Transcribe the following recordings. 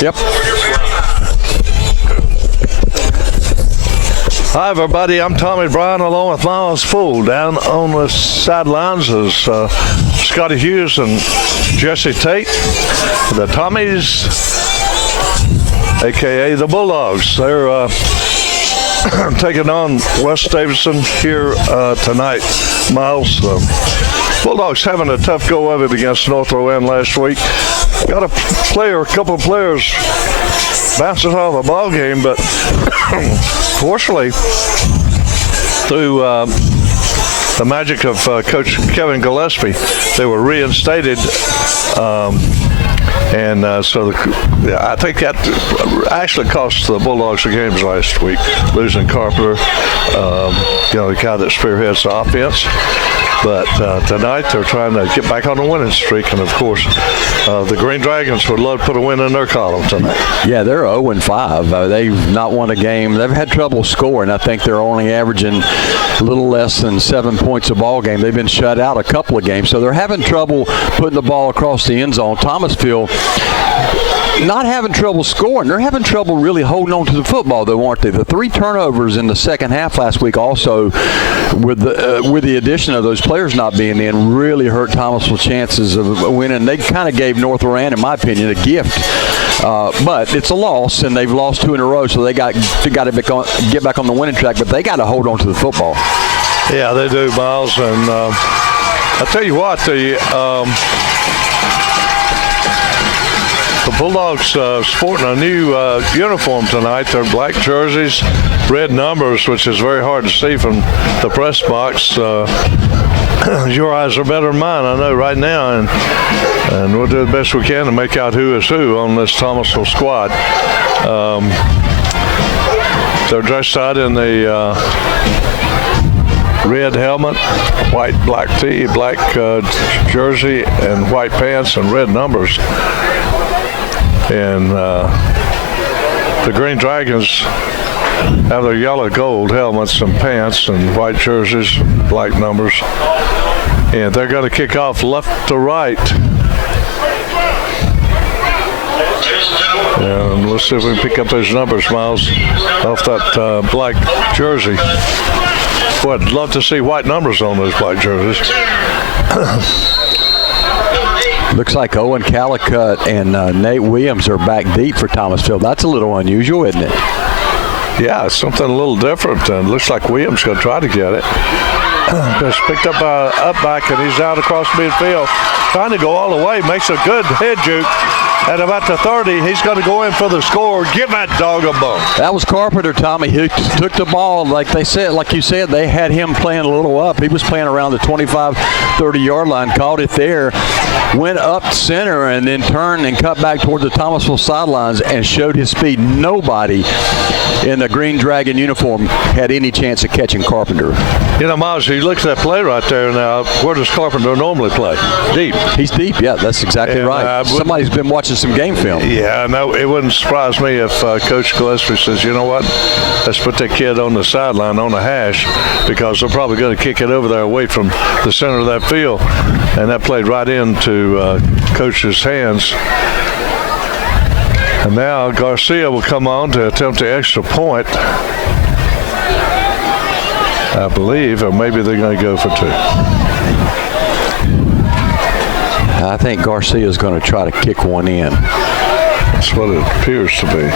Yep. Hi, everybody. I'm Tommy Bryan along with Miles Poole. Down on the sidelines is Scotty Hughes and Jesse Tate. The Tommies, a.k.a. the Bulldogs. They're taking on West Davidson here tonight. Miles, Bulldogs having a tough go of it against North Rowan last week. Got a couple of players bouncing out of the ball game, but fortunately, through the magic of Coach Kevin Gillespie, they were reinstated. I think that actually cost the Bulldogs the games last week, losing Carpenter, the guy that spearheads the offense. But tonight they're trying to get back on the winning streak, and of course the Green Dragons would love to put a win in their column tonight. Yeah, they're 0-5. They've not won a game. They've had trouble scoring. I think they're only averaging a little less than 7 points a ball game. They've been shut out a couple of games, so they're having trouble putting the ball across the end zone. Thomasville not having trouble scoring. They're having trouble really holding on to the football, though, aren't they? The 3 turnovers in the second half last week also, with the addition of those players not being in, really hurt Thomasville's chances of winning. They kind of gave North Rowan, in my opinion, a gift. But it's a loss, and they've lost 2 in a row, so they got to get back on the winning track, but they got to hold on to the football. Yeah, they do, Miles. And I'll tell you what, the Bulldogs sporting a new uniform tonight. They're black jerseys, red numbers, which is very hard to see from the press box. Your eyes are better than mine, I know, right now, and we'll do the best we can to make out who is who on this Thomasville squad. They're dressed out in the red helmet, white black tee, black jersey, and white pants and red numbers. And the Green Dragons have their yellow gold helmets and pants and white jerseys, black numbers. And they're going to kick off left to right. And let's see if we can pick up those numbers, Miles, off that black jersey. Boy, I'd love to see white numbers on those black jerseys. Looks like Owen Calicut and Nate Williams are back deep for Thomasville. That's a little unusual, isn't it? Yeah, it's something a little different. And looks like Williams going to try to get it. Just picked up back, and he's out across midfield. Trying to go all the way. Makes a good head juke. At about the 30, he's going to go in for the score. Give that dog a bump. That was Carpenter, Tommy, who took the ball. Like you said, they had him playing a little up. He was playing around the 25, 30-yard line, caught it there, went up center, and then turned and cut back toward the Thomasville sidelines and showed his speed. Nobody in the Green Dragon uniform had any chance of catching Carpenter. You know, Miles, you look at that play right there now. Where does Carpenter normally play? Deep. He's deep, yeah, that's exactly right. Somebody's been watching some game film. Yeah, no, it wouldn't surprise me if Coach Gillespie says, you know what, let's put that kid on the sideline on the hash, because they're probably going to kick it over there away from the center of that field. And that played right into Coach's hands. And now Garcia will come on to attempt the extra point, I believe, or maybe they're going to go for 2. I think Garcia is going to try to kick one in. That's what it appears to be.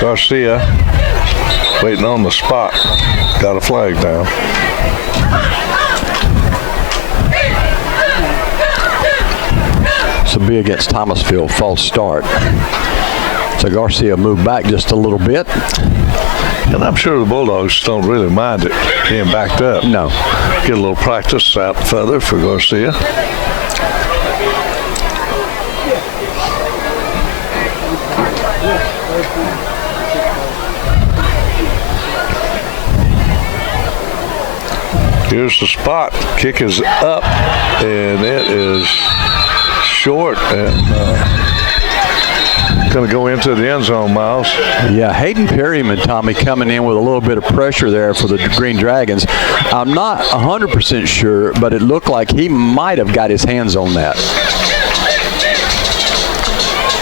Garcia waiting on the spot. Got a flag down. This will be against Thomasville, false start. So Garcia moved back just a little bit. And I'm sure the Bulldogs don't really mind it being backed up. No. Get a little practice out further for Garcia. Here's the spot. Kick is up, and it is short and going to go into the end zone, Miles. Yeah, Hayden Perryman, Tommy, coming in with a little bit of pressure there for the Green Dragons. I'm not 100% sure, but it looked like he might have got his hands on that.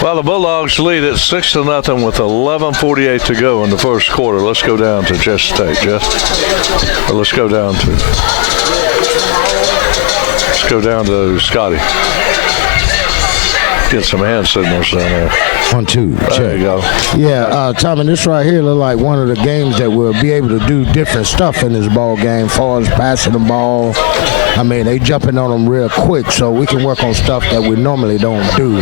Well, the Bulldogs lead at 6-0 with 11:48 to go in the first quarter. Let's go down to Jess State, Jeff. Or let's go down to Scotty. Get some hand signals down there. 1, 2, check. There you go. Yeah, Tommy, this right here look like one of the games that we'll be able to do different stuff in this ball game, as far as passing the ball. I mean, they jumping on them real quick, so we can work on stuff that we normally don't do,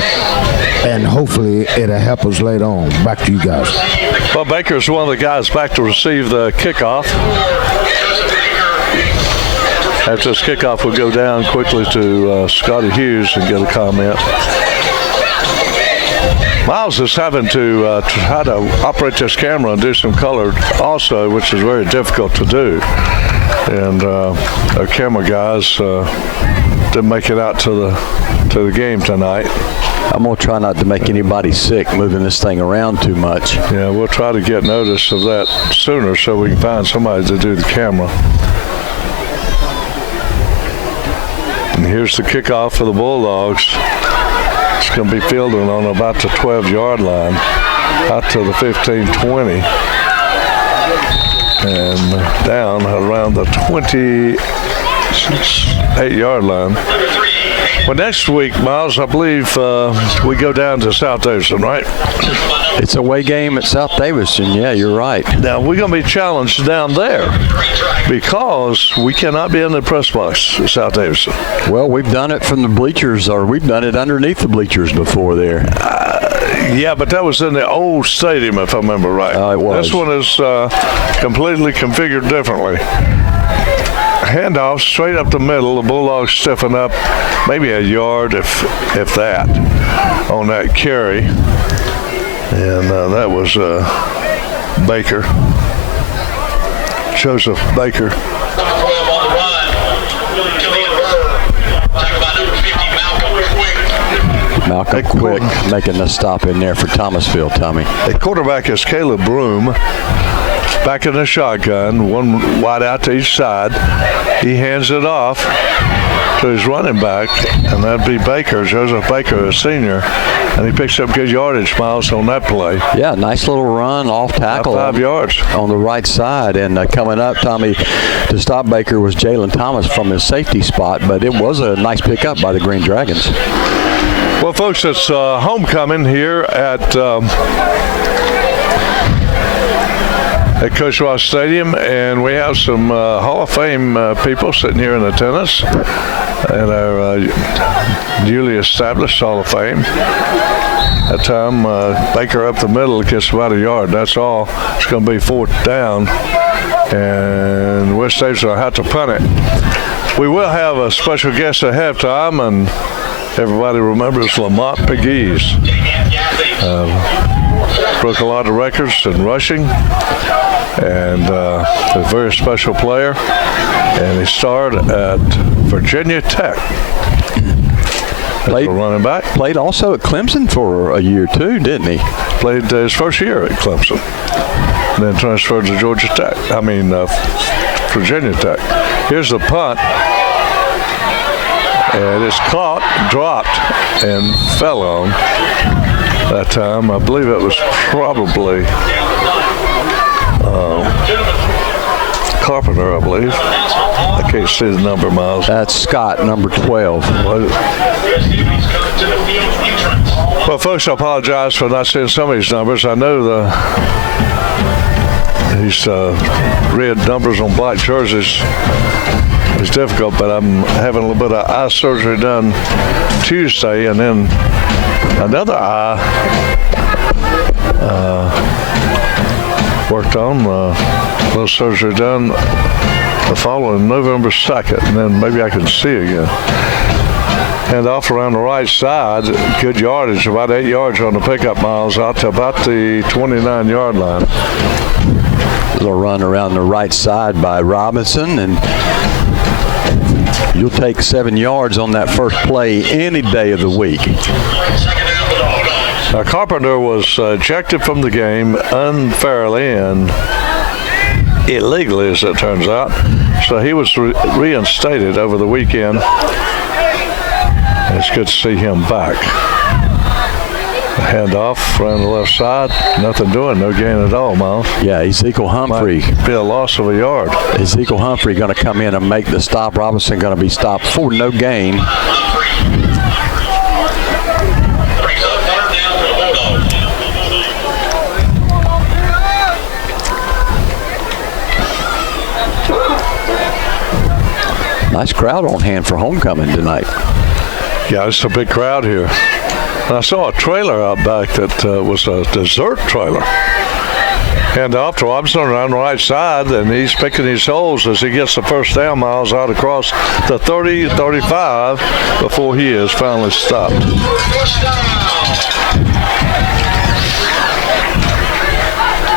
and hopefully it'll help us later on. Back to you guys. Well, Baker's one of the guys back to receive the kickoff. After this kickoff, we'll go down quickly to Scotty Hughes and get a comment. Miles is having to try to operate this camera and do some color also, which is very difficult to do. And our camera guys didn't make it out to the game tonight. I'm going to try not to make anybody sick moving this thing around too much. Yeah, we'll try to get notice of that sooner so we can find somebody to do the camera. And here's the kickoff for the Bulldogs. It's going to be fielding on about the 12-yard line, out to the 15-20, and down around the 28-yard line. Well, next week, Miles, I believe we go down to South Davidson, right? It's a away game at South Davidson. Yeah, you're right. Now, we're going to be challenged down there because we cannot be in the press box at South Davidson. Well, we've done it from the bleachers, or we've done it underneath the bleachers before there. Yeah, but that was in the old stadium, if I remember right. It was. This one is completely configured differently. Handoff straight up the middle. The Bulldogs stiffen up maybe a yard, if that, on that carry. And that was Baker, Joseph Baker. Malcolm Quick making the stop in there for Thomasville, Tommy. The quarterback is Caleb Broom. Back in the shotgun, one wide out to each side. He hands it off to his running back, and that'd be Baker, Joseph Baker, a senior. And he picks up good yardage, Miles, on that play. Yeah, nice little run off tackle. 5 yards. On the right side. And coming up, Tommy, to stop Baker was Jalen Thomas from his safety spot, but it was a nice pickup by the Green Dragons. Well, folks, it's homecoming here at Coach Ross Stadium, and we have some Hall of Fame people sitting here in attendance at our newly established Hall of Fame. That time, Baker up the middle gets about a yard. That's all. It's going to be 4th down, and West Davidson will have to punt it. We will have a special guest at halftime, and everybody remembers Lamont Piggies. Broke a lot of records in rushing, and a very special player. And he starred at Virginia Tech. Played running back. Played also at Clemson for a year too, didn't he? Played his first year at Clemson, and then transferred to Virginia Tech. Here's the punt. And it's caught, dropped, and fell on that time. I believe it was probably Carpenter, I believe. I can't see the number, Miles. That's Scott, number 12. Well, folks, I apologize for not seeing some of these numbers. I know these red numbers on black jerseys is difficult, but I'm having a little bit of eye surgery done Tuesday, and then another eye worked on, little surgery done the following November 2nd, and then maybe I can see again. And off around the right side, good yardage, about 8 yards on the pickup, Miles, out to about the 29-yard line. Little run around the right side by Robinson, and you'll take 7 yards on that first play any day of the week. Now, Carpenter was ejected from the game unfairly and illegally, as it turns out. So he was reinstated over the weekend. It's good to see him back. Handoff around the left side. Nothing doing, no gain at all, Miles. Yeah, Ezekiel Humphrey. Might be a loss of a yard. Ezekiel Humphrey going to come in and make the stop. Robinson going to be stopped for no gain. Nice crowd on hand for homecoming tonight. Yeah, it's a big crowd here. And I saw a trailer out back that was a dessert trailer. And off to Robinson around the right side, and he's picking his holes as he gets the first down, Miles, out across the 30-35 before he is finally stopped.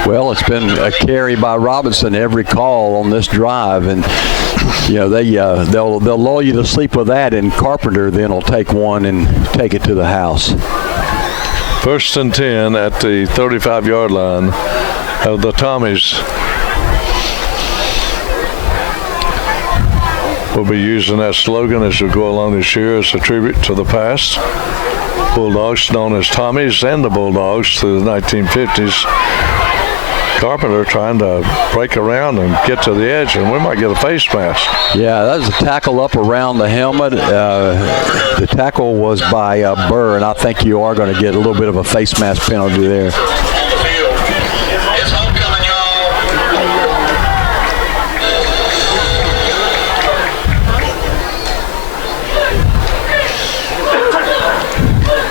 Well, it's been a carry by Robinson every call on this drive, and you know they'll lull you to sleep with that, and Carpenter then will take one and take it to the house. 1st and 10 at the 35-yard line of the Tommies. We'll be using that slogan as we go along this year as a tribute to the past. Bulldogs, known as Tommies and the Bulldogs through the 1950s. Carpenter trying to break around and get to the edge, and we might get a face mask. Yeah, that was a tackle up around the helmet. The tackle was by Burr, and I think you are going to get a little bit of a face mask penalty there.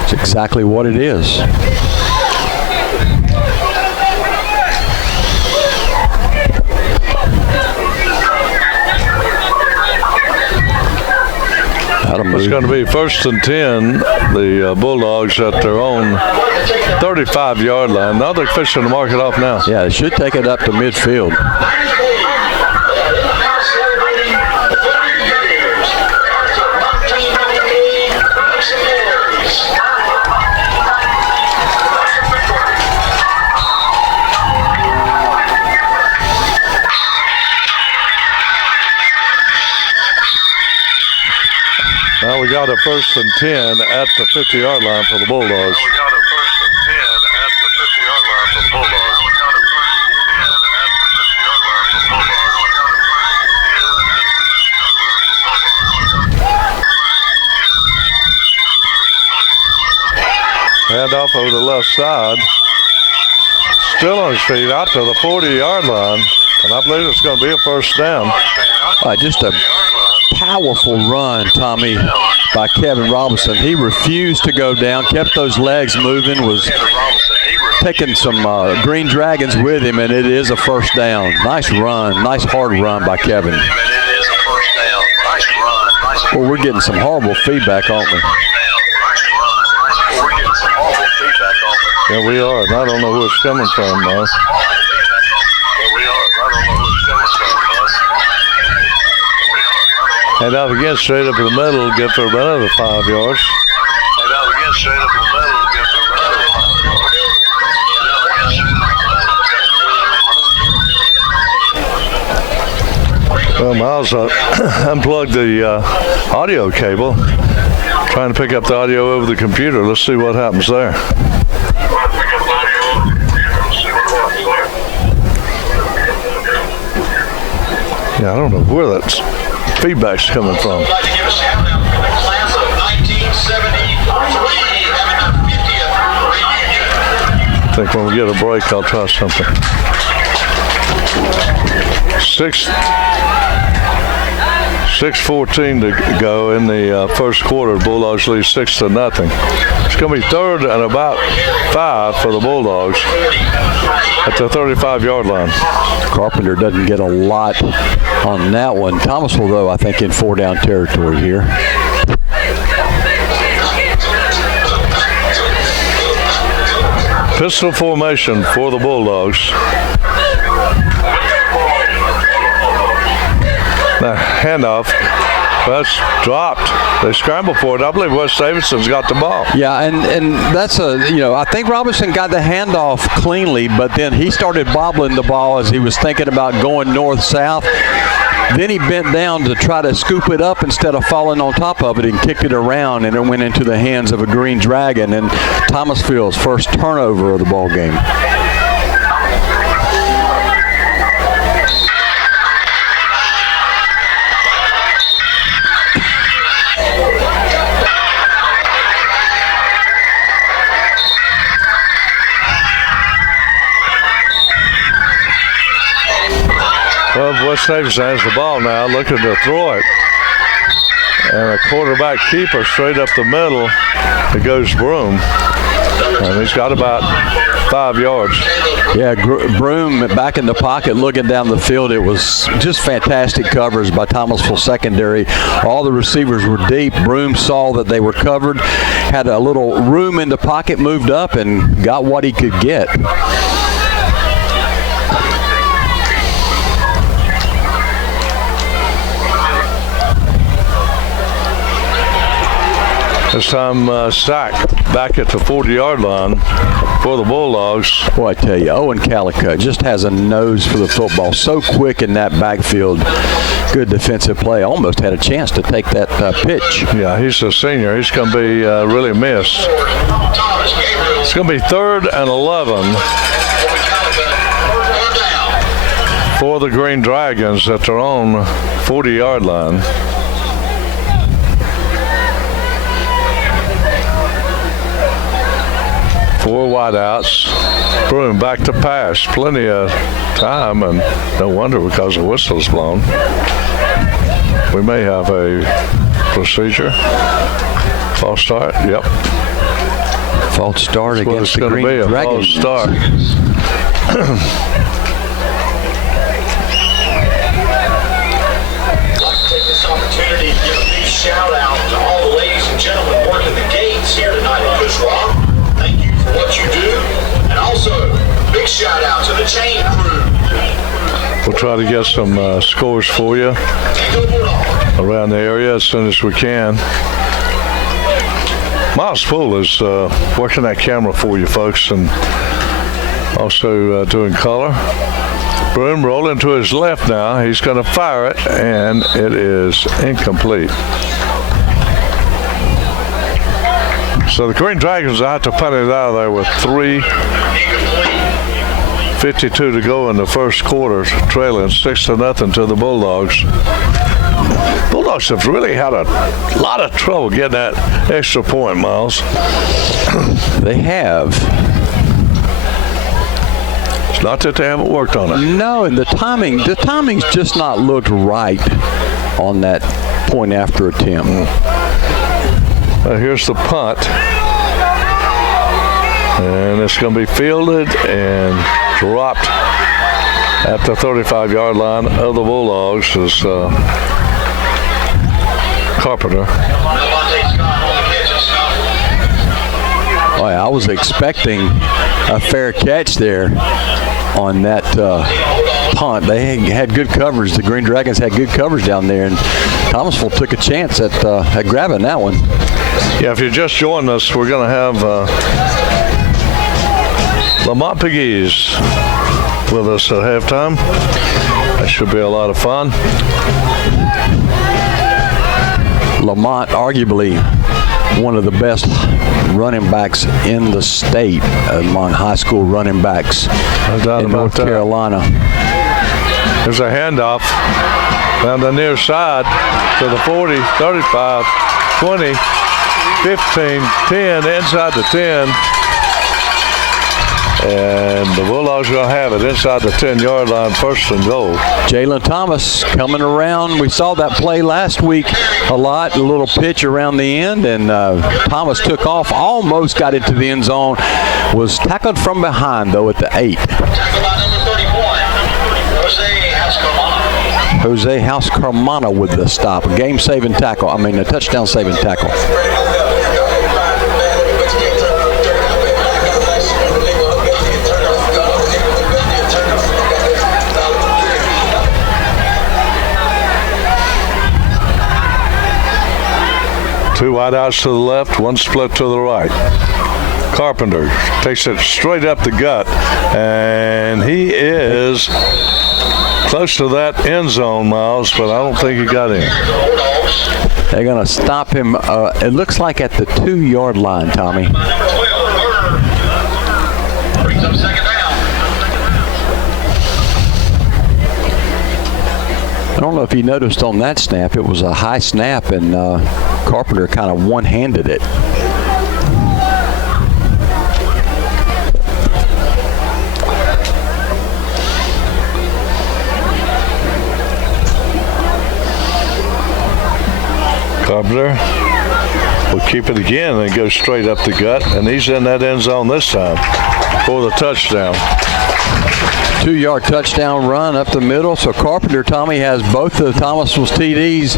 It's exactly what it is. It's going to be 1st and 10. The Bulldogs at their own 35-yard line. Now they're fishing to mark it off now. Yeah, they should take it up to midfield. Now we got a 1st and 10 at the 50-yard line for the Bulldogs. Hand off over the left side. Still on his feet out to the 40-yard line. And I believe it's going to be a first down. Just a powerful run, Tommy, by Kevin Robinson. He refused to go down, kept those legs moving, was taking some Green Dragons with him, and it is a first down. Nice run, nice hard run by Kevin. Well, we're getting some horrible feedback, aren't we? Yeah, we are. And I don't know who it's coming from, though. Head out again, straight up in the middle, get for another 5 yards. Head out again, straight up in the middle, get for another 5 yards. Well, Miles unplugged the audio cable, trying to pick up the audio over the computer. Let's see what happens there. Yeah, I don't know where that's feedback's coming from. I'd like to give a shout out to the class of 1973 having their 50th reunion. I think when we get a break, I'll try something. 6 6:14 to go in the first quarter. Bulldogs lead 6-0. It's going to be 3rd and about 5 for the Bulldogs at the 35-yard line. Carpenter doesn't get a lot on that one. Thomasville, though, I think in 4-down territory here. Pistol formation for the Bulldogs. The handoff, that's dropped. They scramble for it. I believe West Davidson's got the ball. Yeah, and that's I think Robinson got the handoff cleanly, but then he started bobbling the ball as he was thinking about going north-south. Then he bent down to try to scoop it up instead of falling on top of it and kicked it around, and it went into the hands of a Green Dragon, and Thomasville's first turnover of the ball game. Well, West Davidson has the ball now, looking to throw it. And a quarterback keeper straight up the middle. It goes Broom. And he's got about 5 yards. Yeah, Broom back in the pocket looking down the field. It was just fantastic coverage by Thomasville secondary. All the receivers were deep. Broom saw that they were covered, had a little room in the pocket, moved up, and got what he could get. This time Sack back at the 40-yard line for the Bulldogs. Boy, I tell you, Owen Calico just has a nose for the football. So quick in that backfield. Good defensive play. Almost had a chance to take that pitch. Yeah, he's a senior. He's going to be really missed. It's going to be 3rd and 11 for the Green Dragons at their own 40-yard line. Four wideouts. Broom back to pass. Plenty of time, and no wonder because the whistle's blown. We may have a procedure. False start. Yep. False start against the Green Dragons. False start. I'd like to take this opportunity to give a big shout out to all the ladies and gentlemen working the gates here tonight at Coach Rock. Thank you for what you do. And also, big shout out to the chain crew. We'll try to get some scores for you around the area as soon as we can. Miles Poole is working that camera for you folks, and also doing color. Broom rolling to his left now. He's going to fire it, and it is incomplete. So the Green Dragons will have to punt it out of there with 3:52 to go in the first quarter, trailing 6-0 to the Bulldogs. Bulldogs have really had a lot of trouble getting that extra point, Miles. They have. It's not that they haven't worked on it. No, and the timing's just not looked right on that point after attempt. Here's the punt. And it's going to be fielded and dropped at the 35-yard line of the Bulldogs as Carpenter. Boy, I was expecting a fair catch there on that punt. They had good coverage. The Green Dragons had good coverage down there, and Thomasville took a chance at grabbing that one. Yeah, if you're just joining us, we're going to have Lamont Piggies with us at halftime. That should be a lot of fun. Lamont, arguably one of the best running backs in the state among high school running backs in North Carolina. There's a handoff down the near side to the 40, 35, 20, 15, 10, inside the 10. And the Bulldogs are going to have it inside the 10-yard line, first and goal. Jalen Thomas coming around. We saw that play last week a lot, a little pitch around the end, and Thomas took off, almost got into the end zone, was tackled from behind, though, at the 8. Tackled by number 31, Jose House Carmona with the stop. A game-saving tackle. I mean, a touchdown-saving tackle. Two wideouts to the left, one split to the right. Carpenter takes it straight up the gut, and he is close to that end zone, Miles, but I don't think he got in. They're going to stop him, it looks like at the 2-yard line, Tommy. Brings up second down. I don't know if you noticed on that snap, it was a high snap, and Carpenter kind of one-handed it. Carpenter will keep it again and go straight up the gut, and he's in that end zone this time for the touchdown. 2-yard touchdown run up the middle. So Carpenter, Tommy, has both of Thomasville's TDs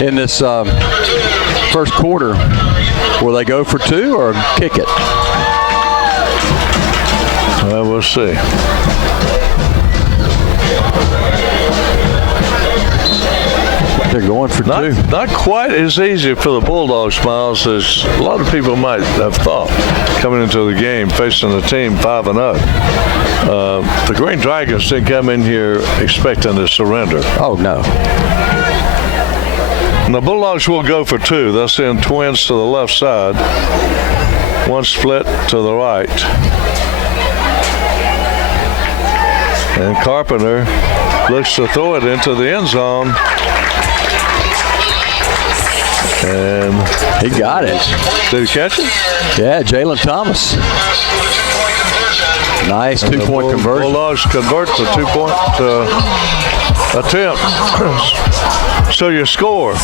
in this first quarter. Will they go for 2 or kick it? Well, we'll see. They're going for 2. Not quite as easy for the Bulldogs, Miles, as a lot of people might have thought coming into the game, facing a team 5-0. The Green Dragons didn't come in here expecting to surrender. Oh, no. And the Bulldogs will go for 2. They'll send twins to the left side, one split to the right. And Carpenter looks to throw it into the end zone. And he got it. Did he catch it? Yeah, Jalen Thomas. Nice 2-point conversion. Bulldogs convert the 2-point attempt. So your score,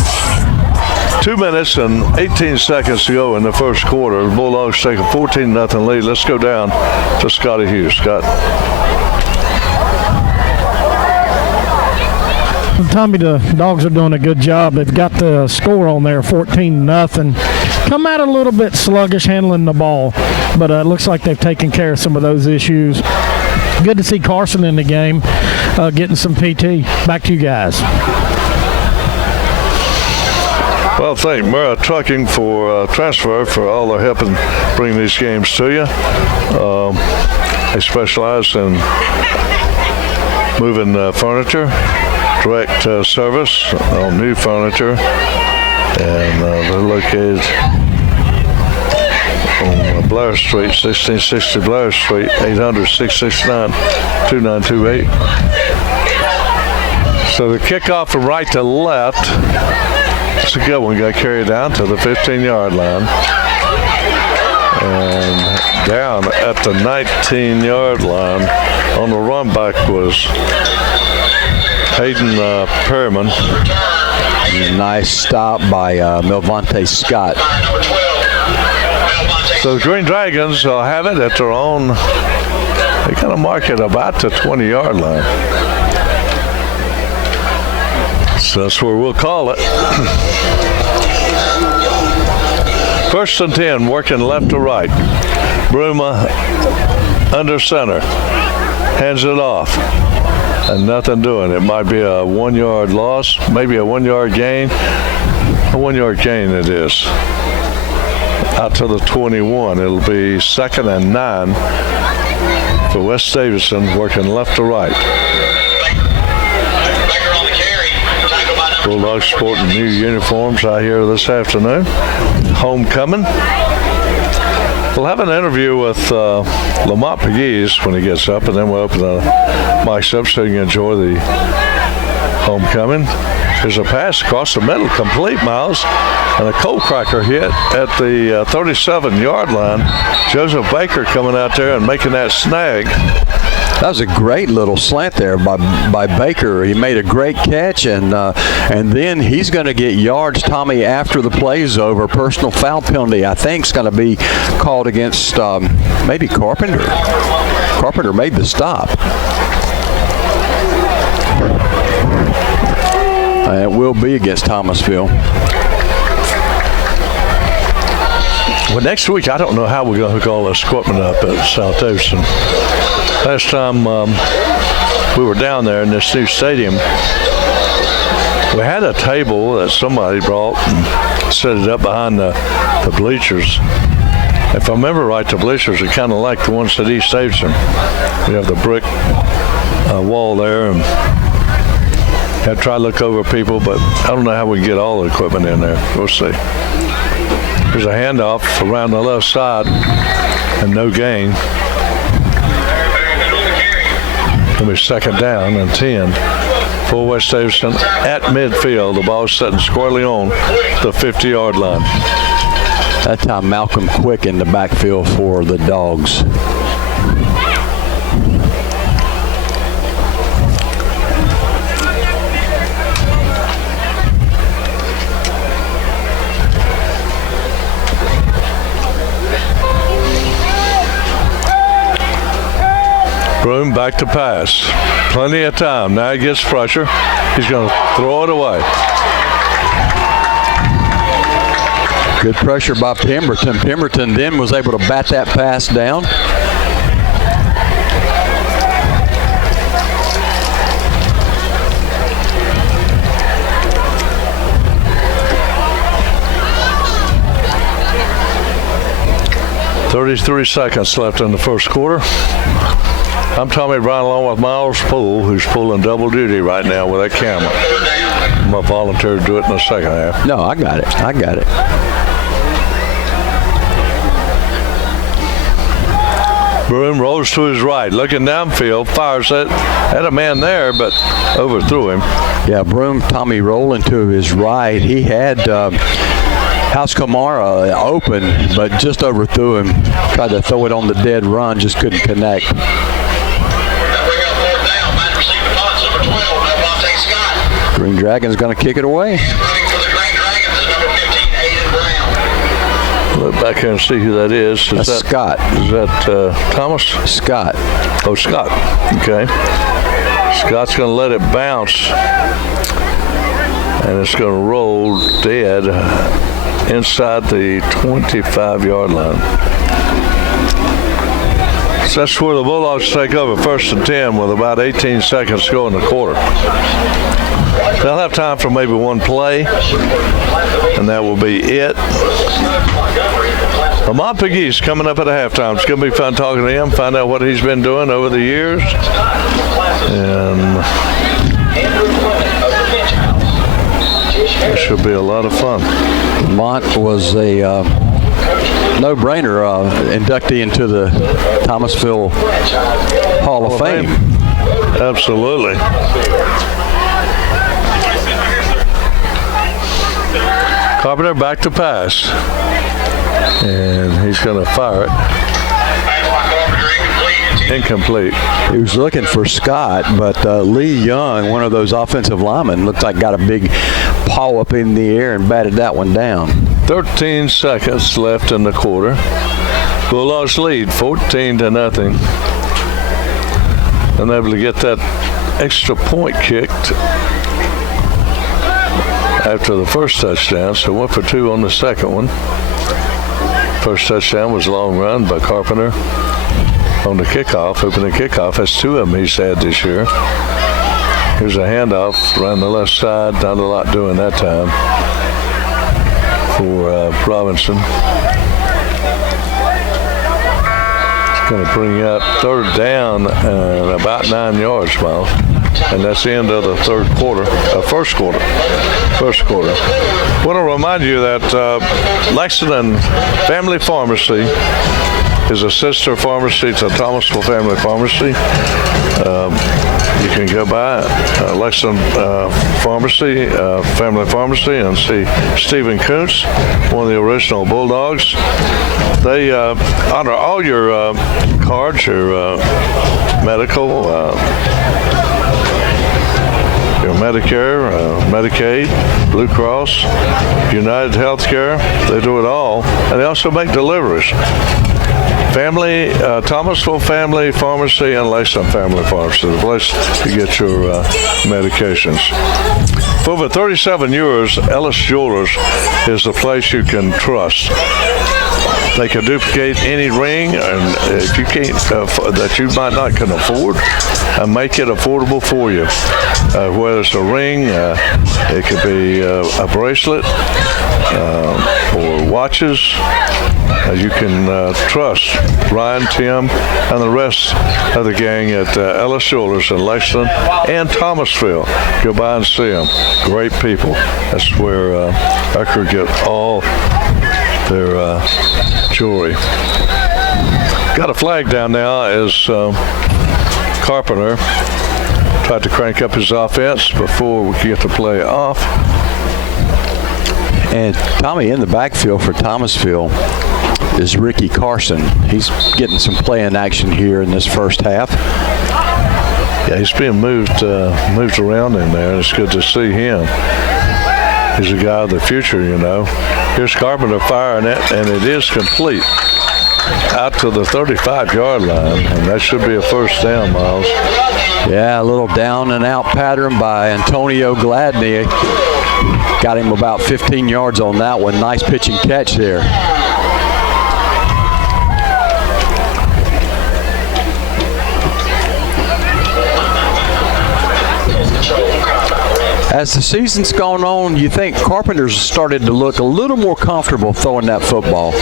2 minutes and 18 seconds to go in the first quarter. The Bulldogs take a 14-0 lead. Let's go down to Scotty Hughes. Scott. Tommy, the Dogs are doing a good job. They've got the score on there, 14-0. Come out a little bit sluggish handling the ball, but it looks like they've taken care of some of those issues. Good to see Carson in the game, getting some PT. Back to you guys. Well, thank Murrah Trucking for transfer for all their help in bringing these games to you. They specialize in moving furniture, direct service on new furniture, and they're located on Blair Street, 1660 Blair Street, 800-669-2928. So the kickoff from right to left, it's a good one, got carried down to the 15-yard line. And down at the 19-yard line on the run back was Hayden Perriman. Nice stop by Melvante Scott. So the Green Dragons will have it at their own. They kind of mark it about the 20-yard line. So that's where we'll call it. First and 10, working left to right. Bruma under center. Hands it off. And nothing doing. It might be a 1-yard loss, maybe a 1-yard gain. A 1-yard gain it is. Out to the 21. It'll be 2nd and 9 for West Davidson, working left to right. Bulldogs sporting new uniforms out here this afternoon. Homecoming. We'll have an interview with Lamont Piggies when he gets up, and then we'll open the mics up so you can enjoy the homecoming. There's a pass across the middle, complete, Miles, and a cold cracker hit at the 37-yard line. Joseph Baker coming out there and making that snag. That was a great little slant there by Baker. He made a great catch, and then he's going to get yards, Tommy, after the play's over. Personal foul penalty, I think, is going to be called against maybe Carpenter. Carpenter made the stop. It will be against Thomasville. Well, next week, I don't know how we're going to hook all this equipment up at South Davidson. Last time we were down there in this new stadium, we had a table that somebody brought and set it up behind the bleachers. If I remember right, the bleachers are kind of like the ones at East Davidson. We have the brick wall there, and I try to look over people, but I don't know how we can get all the equipment in there. We'll see. There's a handoff around the left side and no gain. It'll be second down and 10 for West Davidson at midfield. The ball's sitting squarely on the 50-yard line. That time Malcolm Quick in the backfield for the Dogs. Broom back to pass. Plenty of time. Now he gets pressure. He's going to throw it away. Good pressure by Pemberton. Pemberton then was able to bat that pass down. .33 seconds left in the first quarter. I'm Tommy Brown along with Miles Poole, who's pulling double duty right now with that camera. I'm going to volunteer to do it in the second half. No, I got it. I got it. Broom rolls to his right, looking downfield, fires it at a man there, but overthrew him. Yeah, Broom, Tommy rolling to his right. He had House Kamara open, but just overthrew him. Tried to throw it on the dead run, just couldn't connect. Green Dragon's going to kick it away. Look back here and see who that is. That's Scott. Is that Thomas? Scott. Oh, Scott. Okay. Scott's going to let it bounce, and it's going to roll dead inside the 25-yard line. So that's where the Bulldogs take over, 1st and 10 with about 18 seconds to go in the quarter. They'll have time for maybe one play, and that will be it. Lamont Piggies coming up at a halftime. It's going to be fun talking to him, find out what he's been doing over the years. And it should be a lot of fun. Lamont was a no-brainer inductee into the Thomasville Hall of Fame. Absolutely. Carpenter back to pass. And he's going to fire it. Incomplete. He was looking for Scott, but Lee Young, one of those offensive linemen, looked like got a big paw up in the air and batted that one down. 13 seconds left in the quarter. Bulldogs lead 14-0. Unable to get that extra point kicked after the first touchdown, so went for 2 on the second one. First touchdown was a long run by Carpenter on the kickoff, opening kickoff. That's 2 of them he's had this year. Here's a handoff around the left side. Not a lot doing that time for Robinson. It's going to bring up 3rd down and about 9 yards, Miles. And that's the end of the first quarter. I want to remind you that Lexington Family Pharmacy is a sister pharmacy to Thomasville Family Pharmacy. you can go by Lexington Pharmacy, Family Pharmacy, and see Stephen Kuntz, one of the original Bulldogs. They honor all your cards, your medical, your Medicare, Medicaid, Blue Cross, United Healthcare. They do it all, and they also make deliveries. Family, Thomasville Family Pharmacy and Lexington Family Pharmacy, the place to get your medications. For over 37 years, Ellis Jewelers is the place you can trust. They can duplicate any ring, and if you can't, that you might not can afford, and make it affordable for you. Whether it's a ring, it could be a bracelet, or watches. You can trust Ryan, Tim, and the rest of the gang at Ellis Jewelers in Lexington and Thomasville. Go by and see them. Great people. That's where our crew get all their jewelry. Got a flag down now as Carpenter tried to crank up his offense before we get to play off. And Tommy, in the backfield for Thomasville is Ricky Carson. He's getting some playing action here in this first half. Yeah, he's being moved around in there, and it's good to see him. He's a guy of the future, you know. Here's Carpenter firing it, and it is complete out to the 35-yard line, and that should be a first down, Miles. Yeah, a little down and out pattern by Antonio Gladney. Got him about 15 yards on that one. Nice pitch and catch there. As the season's gone on, you think Carpenter's started to look a little more comfortable throwing that football?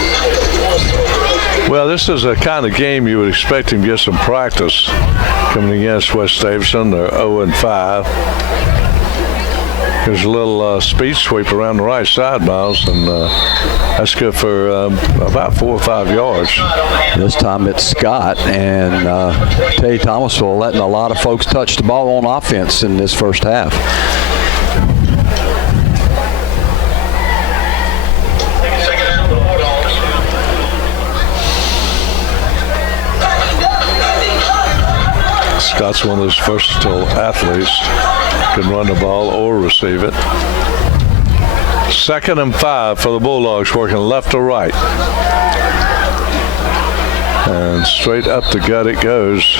Well, this is a kind of game you would expect him to get some practice coming against West Davidson. They're 0-5. There's a little speed sweep around the right side, Miles, and that's good for about 4 or 5 yards. This time it's Scott, and tell you, Thomasville letting a lot of folks touch the ball on offense in this first half. Scott's one of those versatile athletes, can run the ball or receive it. 2nd and 5 for the Bulldogs, working left to right. And straight up the gut it goes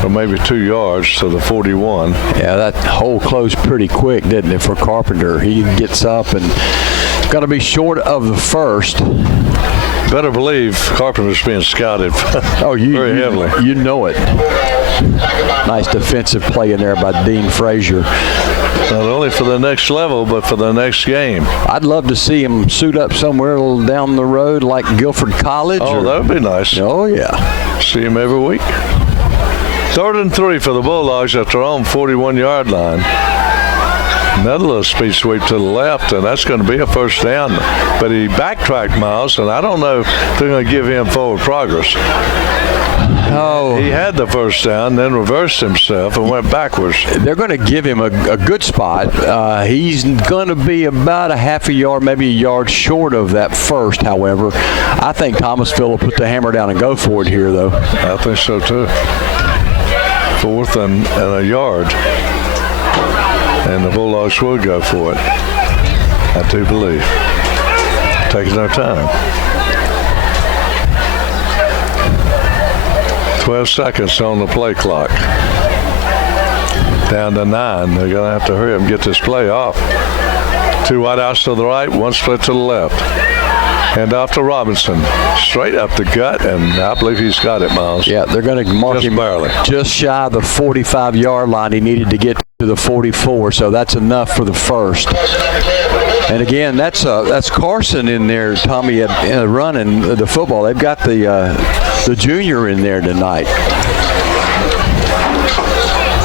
for maybe 2 yards to the 41. Yeah, that hole closed pretty quick, didn't it, for Carpenter? He gets up and got to be short of the first. Better believe Carpenter's being scouted very heavily. You know it. Nice defensive play in there by Dean Frazier. Not only for the next level, but for the next game. I'd love to see him suit up somewhere down the road like Guilford College. Oh, that would be nice. Oh, yeah. See him every week. 3rd and 3 for the Bulldogs at their own 41-yard line. Another little speed sweep to the left, and that's going to be a first down. But he backtracked, Miles, and I don't know if they're going to give him forward progress. Oh. He had the first down, then reversed himself and went backwards. They're going to give him a good spot. He's going to be about a half a yard, maybe a yard short of that first, however. I think Thomasville will put the hammer down and go for it here, though. I think so, too. 4th and a yard. And the Bulldogs will go for it. I do believe. Taking their time. 12 seconds on the play clock. Down to 9. They're going to have to hurry up and get this play off. 2 wideouts to the right, 1 split to the left. Hand off to Robinson. Straight up the gut, and I believe he's got it, Miles. Yeah, they're going to mark him barely. Just shy of the 45-yard line. He needed to get to the 44, so that's enough for the first. And again, that's Carson in there, Tommy, running the football. They've got the junior in there tonight.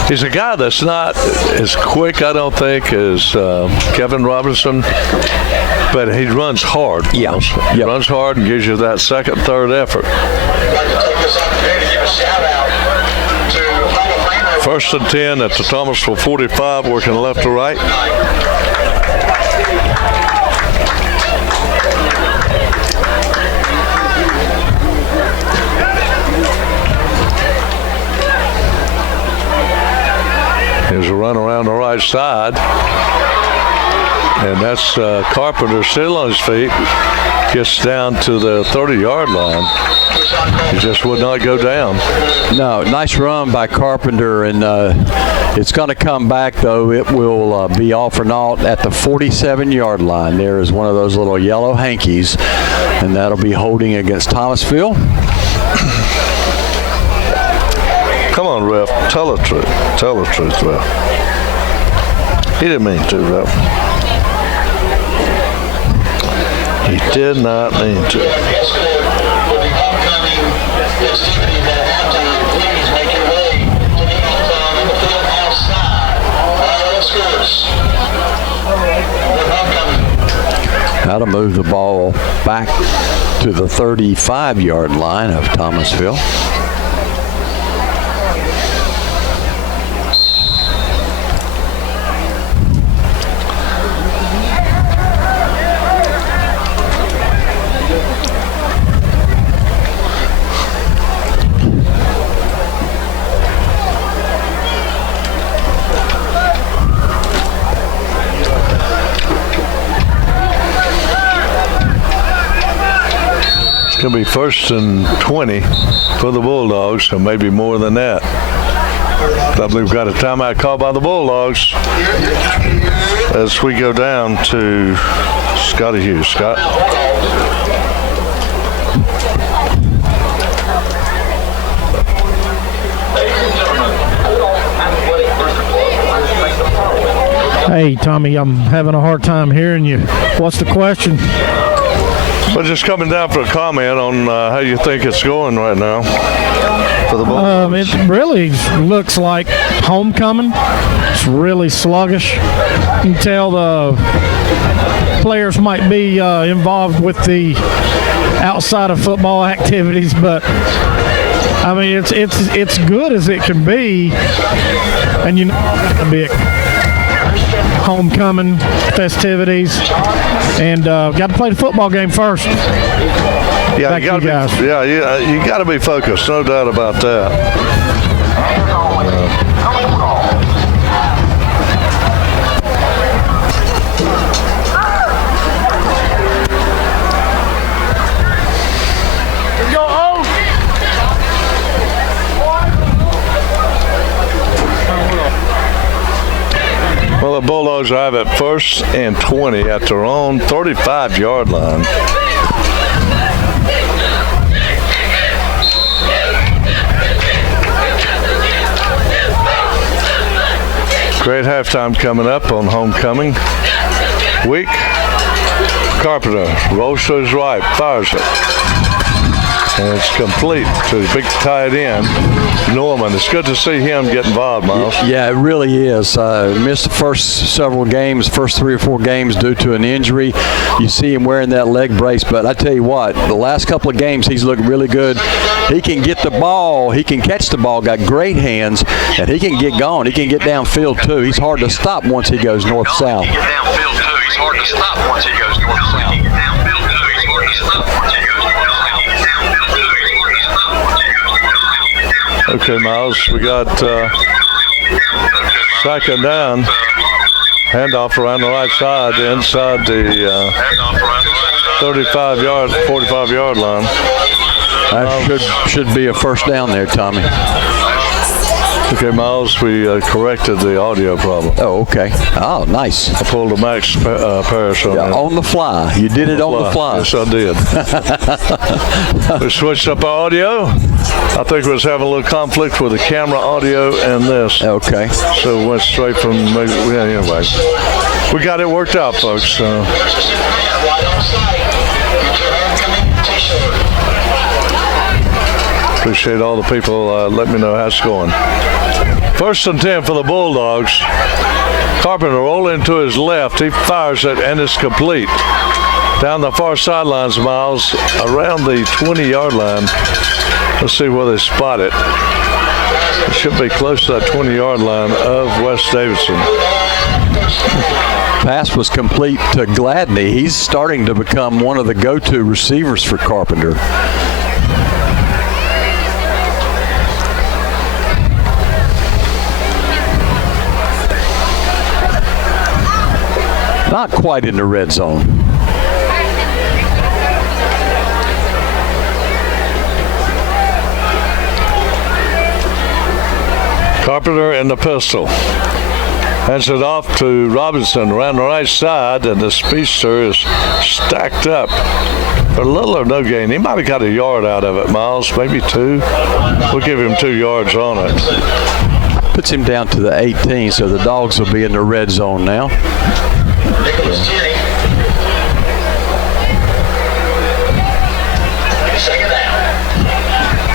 He's a guy that's not as quick, I don't think, as Kevin Robinson, but he runs hard. Yeah. He runs hard and gives you that second, third effort. I'd like to take this opportunity to give a shout out to Hall of Famer First and 10 at the Thomasville 45, working left to right. Here's a run around the right side. And that's Carpenter still on his feet. Gets down to the 30-yard line. He just would not go down. No, nice run by Carpenter, and it's going to come back, though. It will be all for naught at the 47-yard line. There is one of those little yellow hankies, and that'll be holding against Thomasville. Come on, ref. Tell the truth. Tell the truth, ref. He didn't mean to, ref. He did not mean to. How to move the ball back to the 35-yard line of Thomasville. It's going to be first and 20 for the Bulldogs, and maybe more than that. I believe we've got a timeout call by the Bulldogs as we go down to Scotty Hughes. Scott? Hey, Tommy, I'm having a hard time hearing you. What's the question? Well, just coming down for a comment on how you think it's going right now for the Bulldogs. It really looks like homecoming. It's really sluggish. You can tell the players might be involved with the outside of football activities, but I mean it's good as it can be, and you know it's gonna be homecoming festivities, and got to play the football game first. Yeah, you got to be focused, no doubt about that. Well, the Bulldogs have it first and 20 at their own 35-yard line. Great halftime coming up on homecoming week. Carpenter rolls to his right, fires it. And it's complete to the big tight end, Norman. It's good to see him get involved, Miles. Yeah, it really is. Missed the first several games, first 3 or 4 games due to an injury. You see him wearing that leg brace, but I tell you what, the last couple of games he's looked really good. He can get the ball, he can catch the ball, got great hands, and he can get going. He can get downfield too. He's hard to stop once he goes north-south. He's hard to stop once he goes north-south. Okay, Miles, we got second down. Handoff around the right side, inside the 35-yard, 45-yard line. That should be a first down there, Tommy. Okay, Miles, we corrected the audio problem. Oh, okay. Oh, nice. I pulled a Max Parrish on the fly. You did it on the fly. Yes, I did. We switched up our audio. I think we was having a little conflict with the camera audio and this. Okay. So we went straight from, anyway. We got it worked out, folks. Appreciate all the people letting me know how it's going. First and 10 for the Bulldogs. Carpenter rolling to his left. He fires it, and it's complete. Down the far sidelines, Miles, around the 20-yard line. Let's see where they spot it. should be close to that 20-yard line of West Davidson. Pass was complete to Gladney. He's starting to become one of the go-to receivers for Carpenter. Not quite in the red zone. Carpenter in the pistol. Hands it off to Robinson around the right side, and the speedster is stacked up for little or no gain. He might have got a yard out of it, Miles, maybe 2. We'll give him 2 yards on it. Puts him down to the 18, so the Dogs will be in the red zone now.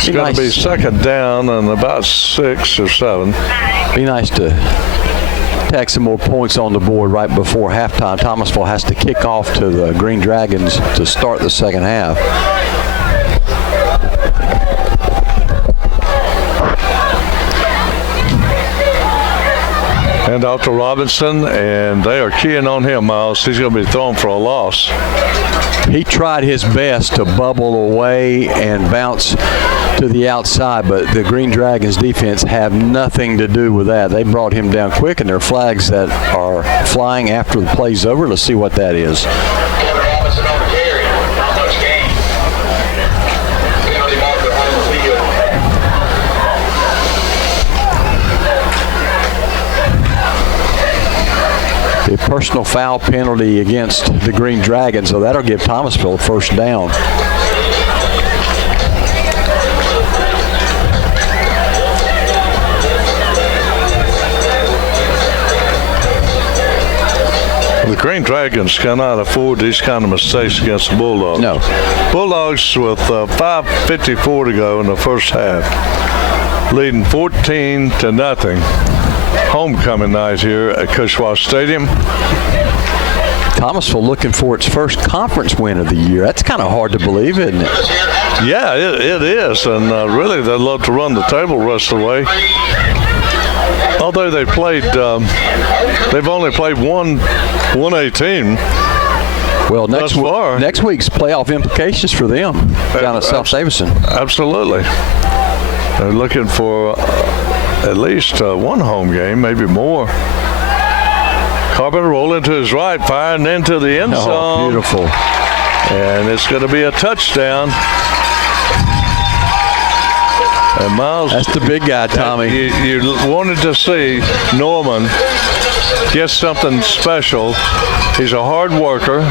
It's going to be second down and about 6 or 7. Be nice to tack some more points on the board right before halftime. Thomasville has to kick off to the Green Dragons to start the second half. Hand out to Robinson, and they are keying on him, Miles. He's going to be thrown for a loss. He tried his best to bubble away and bounce to the outside, but the Green Dragons defense have nothing to do with that. They brought him down quick, and there are flags that are flying after the play's over. Let's see what that is. Robinson on the carry. Not much gain. Penalty marker on the field. A personal foul penalty against the Green Dragons, so that'll give Thomasville a first down. The Green Dragons cannot afford these kind of mistakes against the Bulldogs. No. Bulldogs with 5:54 to go in the first half, leading 14-0. Homecoming night here at Cushwa Stadium. Thomasville looking for its first conference win of the year. That's kind of hard to believe, isn't it? Yeah, it is, and really they'd love to run the table the rest of the way. Although they've only played one 118. Well, next week's playoff implications for them down at South Davidson. Absolutely. They're looking for at least one home game, maybe more. Carpenter rolling to his right, firing into the end zone. Oh, beautiful. And it's going to be a touchdown. And Miles, that's the big guy, Tommy. You wanted to see Norman get something special. He's a hard worker,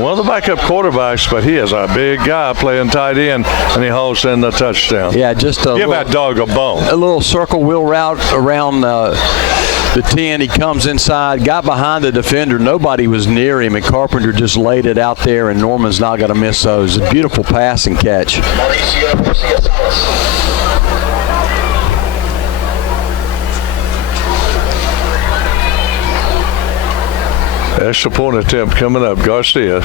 one of the backup quarterbacks, but he is a big guy playing tight end, and he hauls in the touchdown. Yeah, just give that dog a bone. A little circle wheel route around the 10. He comes inside, got behind the defender. Nobody was near him, and Carpenter just laid it out there, and Norman's not going to miss those. A beautiful pass and catch. Extra point attempt coming up. Garcia.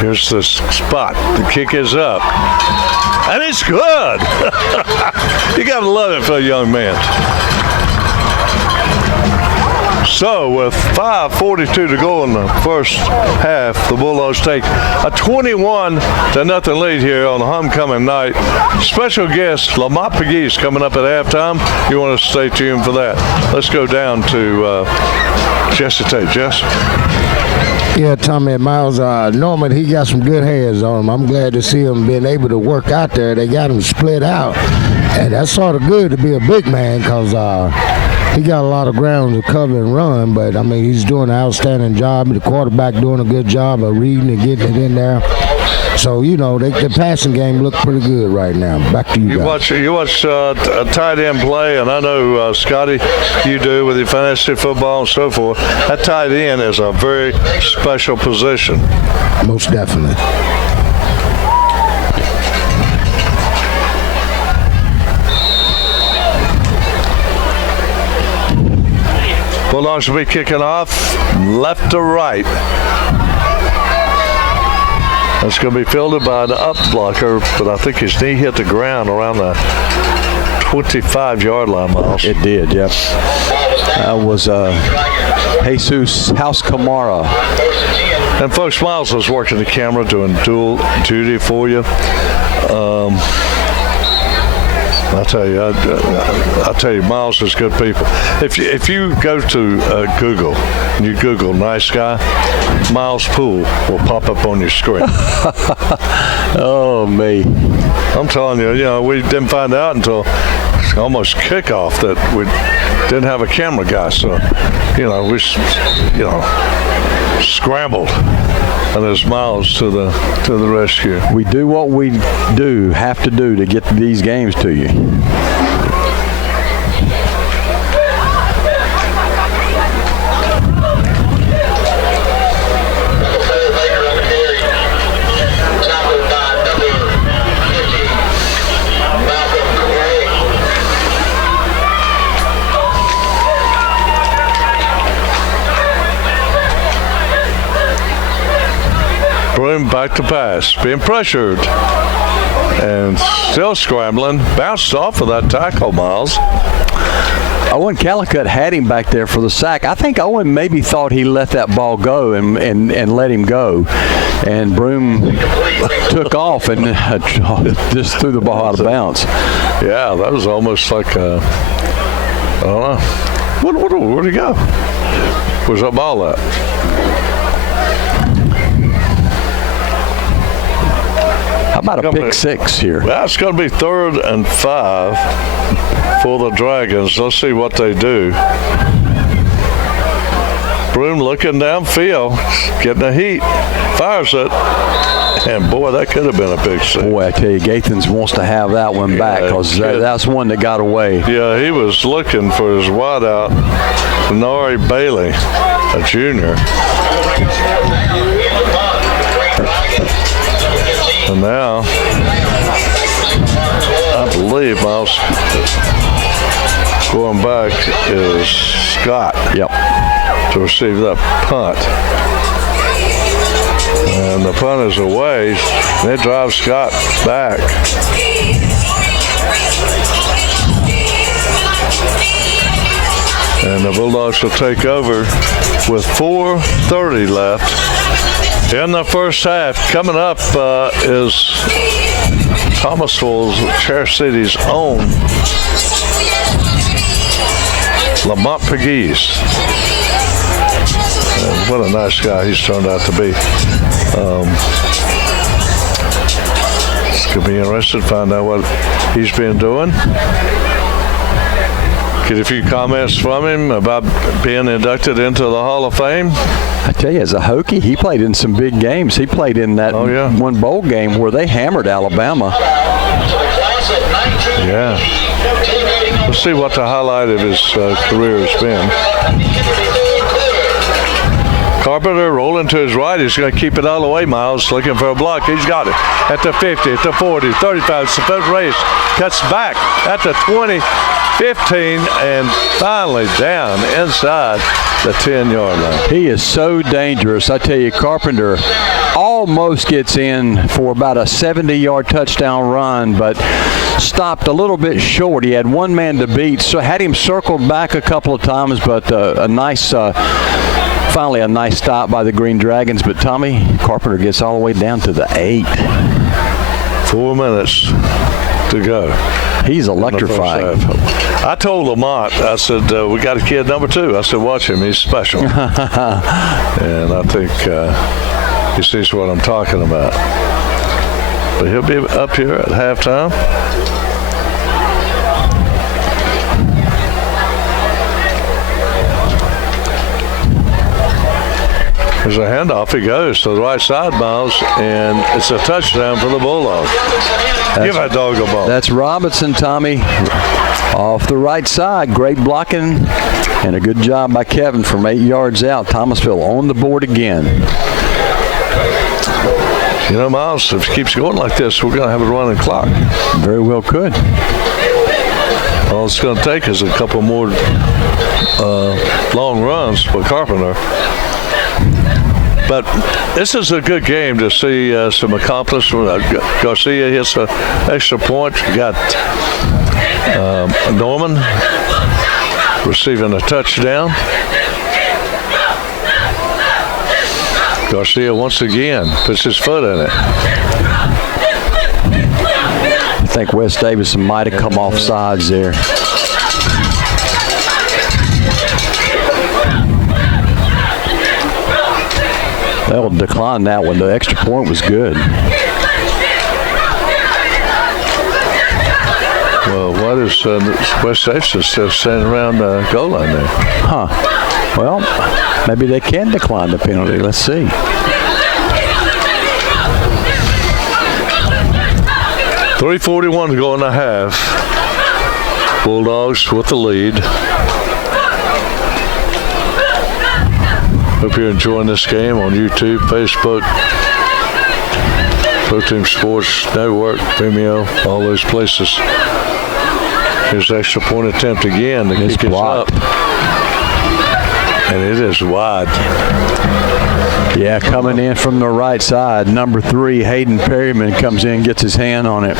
Here's the spot. The kick is up. And it's good. You got to love it for a young man. So with 5:42 to go in the first half, the Bulldogs take a 21-0 lead here on homecoming night. Special guest Lamont Piggies coming up at halftime. You want to stay tuned for that. Let's go down to Jesse Tate. Jess? Yeah, Tommy and Miles, Norman, he got some good hands on him. I'm glad to see him being able to work out there. They got him split out. And that's sort of good to be a big man because he got a lot of ground to cover and run, but, I mean, he's doing an outstanding job. The quarterback doing a good job of reading and getting it in there. So, you know, the passing game look pretty good right now. Back to you guys. You watch a tight end play, and I know, Scotty, you do with your fantasy football and so forth. That tight end is a very special position. Most definitely. Bulldogs will be kicking off left to right. It's going to be fielded by the up blocker, but I think his knee hit the ground around the 25-yard line, Miles. It did, yep. That was Jesus House Kamara. And folks, Miles was working the camera, doing dual duty for you. I tell you, Miles is good people. If you go to Google and you Google nice guy, Miles Poole will pop up on your screen. Oh, me. I'm telling you, we didn't find out until almost kickoff that we didn't have a camera guy. So, we scrambled. And there's Miles to the rescue. We do what we have to do to get these games to you. Broom back to pass, being pressured and still scrambling. Bounced off of that tackle, Miles. Owen Calicut had him back there for the sack. I think Owen maybe thought he let that ball go and let him go. And Broom took off and just threw the ball out of bounds. Yeah, that was almost like I don't know. Where'd he go? Where's that ball at? How about a pick six here? That's going to be 3rd and 5 for the Dragons. Let's see what they do. Broom looking downfield, getting the heat, fires it, and boy, that could have been a big six. Boy, I tell you, Gathens wants to have that one back because that's one that got away. Yeah, he was looking for his wideout, Nari Bailey, a junior. And now, I believe Miles going back is Scott. Yep. To receive that punt. And the punt is away. And it drives Scott back. And the Bulldogs will take over with 4:30 left in the first half. Coming up is Thomasville's Chair City's own Lamont Piggies. What a nice guy he's turned out to be. It's going to be interesting to find out what he's been doing. Get a few comments from him about being inducted into the Hall of Fame. I tell you, as a Hokie, he played in some big games. He played in that one bowl game where they hammered Alabama. Yeah. Let's see what the highlight of his career has been. Carpenter rolling to his right. He's going to keep it all the way, Miles. Looking for a block. He's got it. At the 50, at the 40, 35. It's the foot race. Cuts back at the 20, 15, and finally down inside the 10-yard line. He is so dangerous. I tell you, Carpenter almost gets in for about a 70-yard touchdown run, but stopped a little bit short. He had one man to beat, so had him circled back a couple of times, but finally a nice stop by the Green Dragons. But Tommy, Carpenter gets all the way down to the 8. 4 minutes to go. He's electrifying. I told Lamont, I said, we got a kid number 2. I said, watch him. He's special. And I think he sees what I'm talking about. But he'll be up here at halftime. There's a handoff. He goes to the right side, Miles, and it's a touchdown for the Bulldogs. Give that dog a ball. That's Robinson, Tommy, off the right side. Great blocking and a good job by Kevin from 8 yards out. Thomasville on the board again. You know, Miles, if it keeps going like this, we're going to have a running clock. Very well could. All it's going to take is a couple more long runs for Carpenter. But this is a good game to see some accomplishment. Garcia hits an extra point. You got Norman receiving a touchdown. Garcia once again puts his foot in it. I think West Davidson might have come off sides there. They'll decline that one. The extra point was good. Well, what is West Davidson still standing around the goal line there? Huh. Well, maybe they can decline the penalty. Let's see. .341 to go in the half. Bulldogs with the lead. Hope you're enjoying this game on YouTube, Facebook, Pro Team Sports Network, Vimeo, all those places. Here's the extra point attempt again to kick it up. And it is wide. Yeah, coming in from the right side, number 3, Hayden Perryman comes in, gets his hand on it.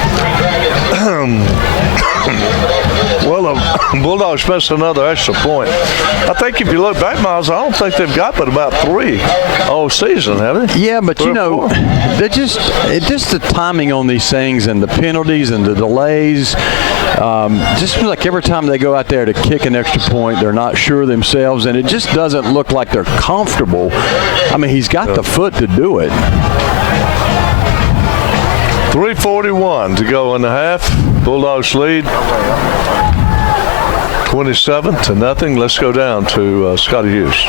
Well, the Bulldogs missed another extra point. I think if you look back, Miles, I don't think they've got but about 3 all season, have they? Yeah, but you know, they're just the timing on these things and the penalties and the delays. Just feels like every time they go out there to kick an extra point, they're not sure themselves, and it just doesn't look like they're comfortable. I mean, he's got the foot to do it. 3:41 to go in the half. Bulldogs lead 27-0. Let's go down to Scotty Hughes.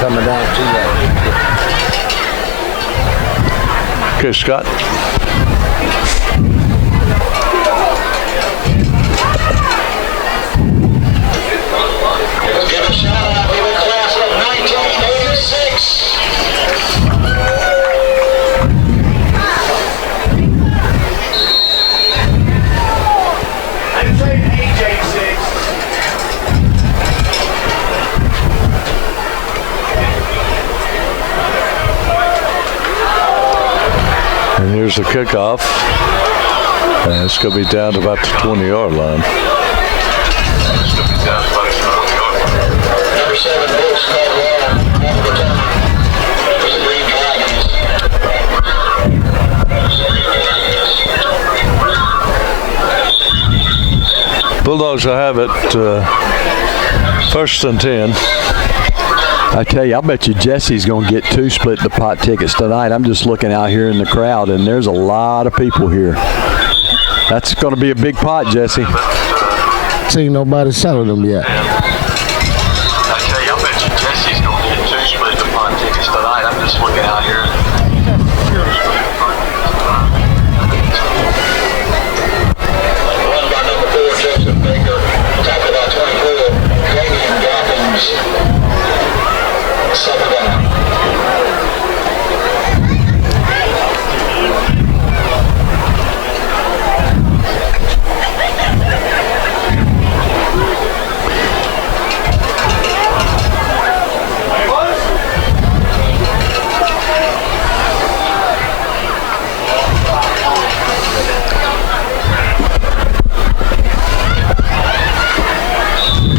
Coming down to that. Okay, Scott. Give a shout out to the class of 1986. And here's the kickoff. And it's going to be down to about the 20-yard line. Number 7, Brooks Caldwell, off the return for the Green Dragons. Bulldogs will have it 1st and 10. I tell you, I bet you Jesse's going to get 2 split the pot tickets tonight. I'm just looking out here in the crowd, and there's a lot of people here. That's going to be a big pot, Jesse. See, nobody selling them yet. I tell you, I bet you Jesse's going to get 2 split the pot tickets tonight. I'm just looking out here. Run by number 4, Joseph Baker. Tackled by 24, Damian Goffins. Second down.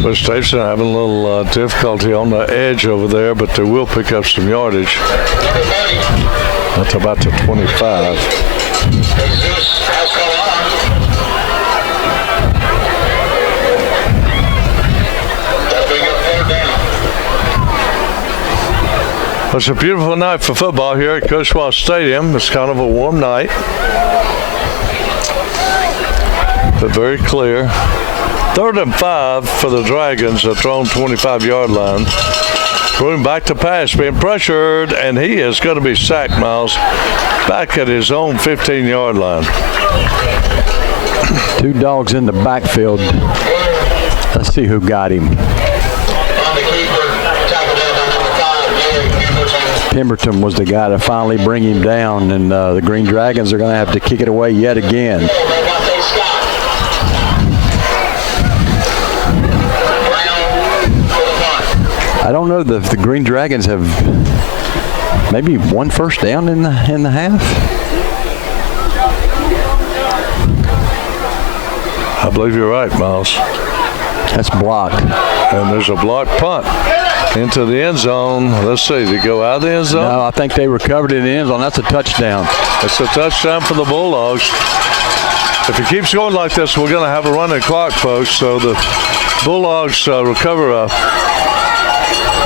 West Davidson having a little difficulty on the edge over there, but they will pick up some yardage. That's about the 25. Well, it's a beautiful night for football here at Cushwa Stadium. It's kind of a warm night, but very clear. 3rd and 5 for the Dragons at their own 25-yard line. Room back to pass, being pressured, and he is going to be sacked, Miles, back at his own 15-yard line. 2 dogs in the backfield. Let's see who got him. Pemberton was the guy to finally bring him down, and the Green Dragons are going to have to kick it away yet again. I don't know if the Green Dragons have maybe one first down in the half. I believe you're right, Miles. That's blocked. And there's a blocked punt into the end zone. Let's see, did it go out of the end zone? No, I think they recovered it in the end zone. That's a touchdown. It's a touchdown for the Bulldogs. If it keeps going like this, we're going to have a running clock, folks. So the Bulldogs recover a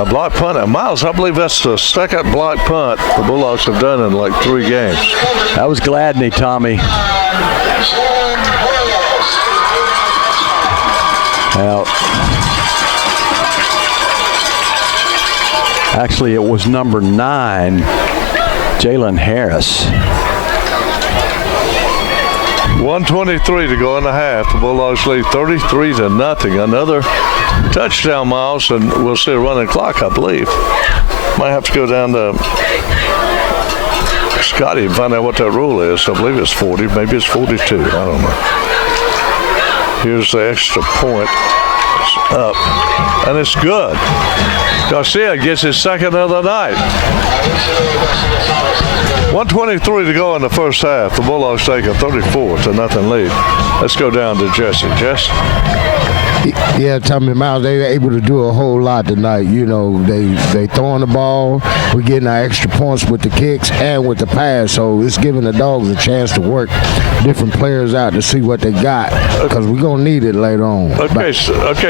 blocked punt. And Miles, I believe that's the second blocked punt the Bulldogs have done in like 3 games. That was Gladney, Tommy. Now, actually, it was number 9, Jalen Harris. 1:23 to go in the half. The Bulldogs lead 33-0. Another touchdown, Miles, and we'll see a running clock, I believe. Might have to go down to Scotty and find out what that rule is. I believe it's 40. Maybe it's 42. I don't know. Here's the extra point. It's up. And it's good. Garcia gets his second of the night. 1:23 to go in the first half. The Bulldogs take a 34-0 lead. Let's go down to Jesse. Jess? Yeah, Tommy, Miles, they were able to do a whole lot tonight. You know, they throwing the ball. We're getting our extra points with the kicks and with the pass. So it's giving the Dogs a chance to work different players out to see what they got, because we're going to need it later on. Okay,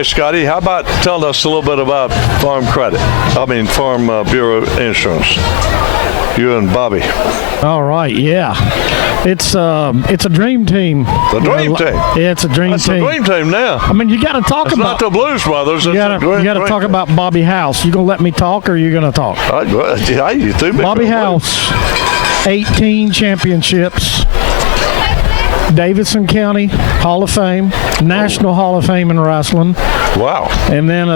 Scotty, how about telling us a little bit about Farm Bureau Insurance? You and Bobby. All right, yeah. It's a dream team. The dream team. Yeah, it's a dream That's team. That's a dream team now. I mean, you got to talk it's about. Not the Blues Brothers. You got to talk about Bobby House. You gonna let me talk, or are you gonna talk? You threw me. Bobby House, 18 championships. Davidson County Hall of Fame, National Hall of Fame in wrestling. Wow. And then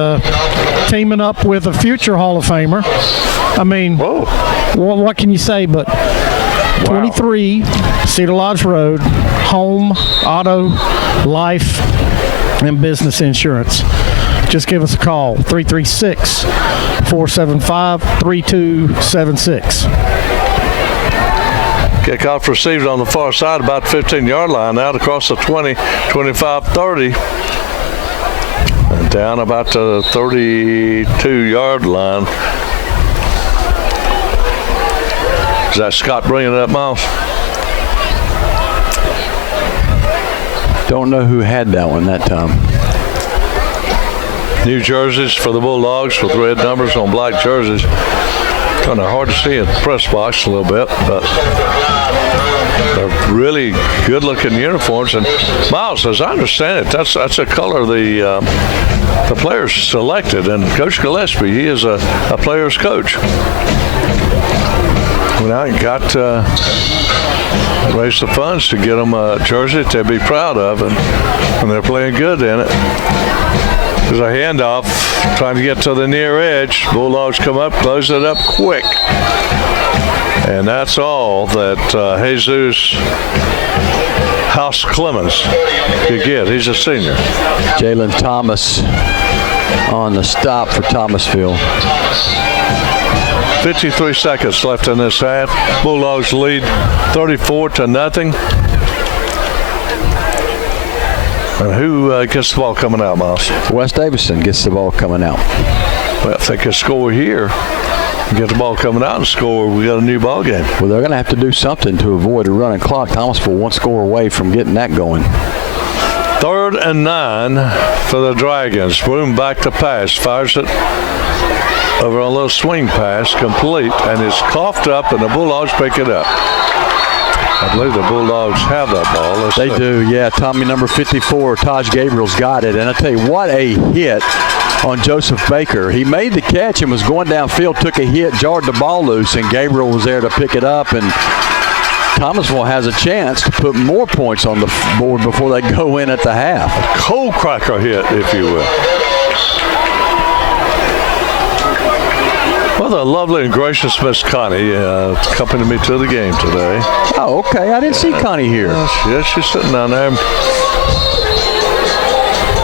teaming up with a future Hall of Famer. I mean, what can you say but 23 Cedar Lodge Road, home, auto, life, and business insurance. Just give us a call, 336-475-3276. Kickoff received on the far side, about the 15-yard line, out across the 20, 25, 30. And down about the 32-yard line. Is that Scott bringing it up, Miles? Don't know who had that one that time. New jerseys for the Bulldogs with red numbers on black jerseys. Kind of hard to see in the press box a little bit, but they're really good-looking uniforms. And Miles, as I understand it, that's a color the players selected. And Coach Gillespie, he is a player's coach. Now he got raise the funds to get them a jersey to be proud of, and they're playing good in it. There's a handoff, trying to get to the near edge. Bulldogs come up, close it up quick. And that's all that Jesus House Clemens could get. He's a senior. Jalen Thomas on the stop for Thomasville. 53 seconds left in this half. Bulldogs lead 34-0. And who gets the ball coming out, Miles? West Davidson gets the ball coming out. Well, if they can score here, get the ball coming out and score, we got a new ball game. Well, they're going to have to do something to avoid a running clock. Thomasville one score away from getting that going. 3rd and 9 for the Dragons. Broom back to pass, fires it over a little swing pass, complete, and it's coughed up, and the Bulldogs pick it up. I believe the Bulldogs have that ball. They do, yeah. Tommy, number 54, Taj Gabriel's got it. And I tell you, what a hit on Joseph Baker. He made the catch and was going downfield, took a hit, jarred the ball loose, and Gabriel was there to pick it up. And Thomasville has a chance to put more points on the board before they go in at the half. A cold cracker hit, if you will. Well, the lovely and gracious Miss Connie accompanied me to the game today. Oh, okay. I didn't see Connie here. Yeah, she's sitting down there.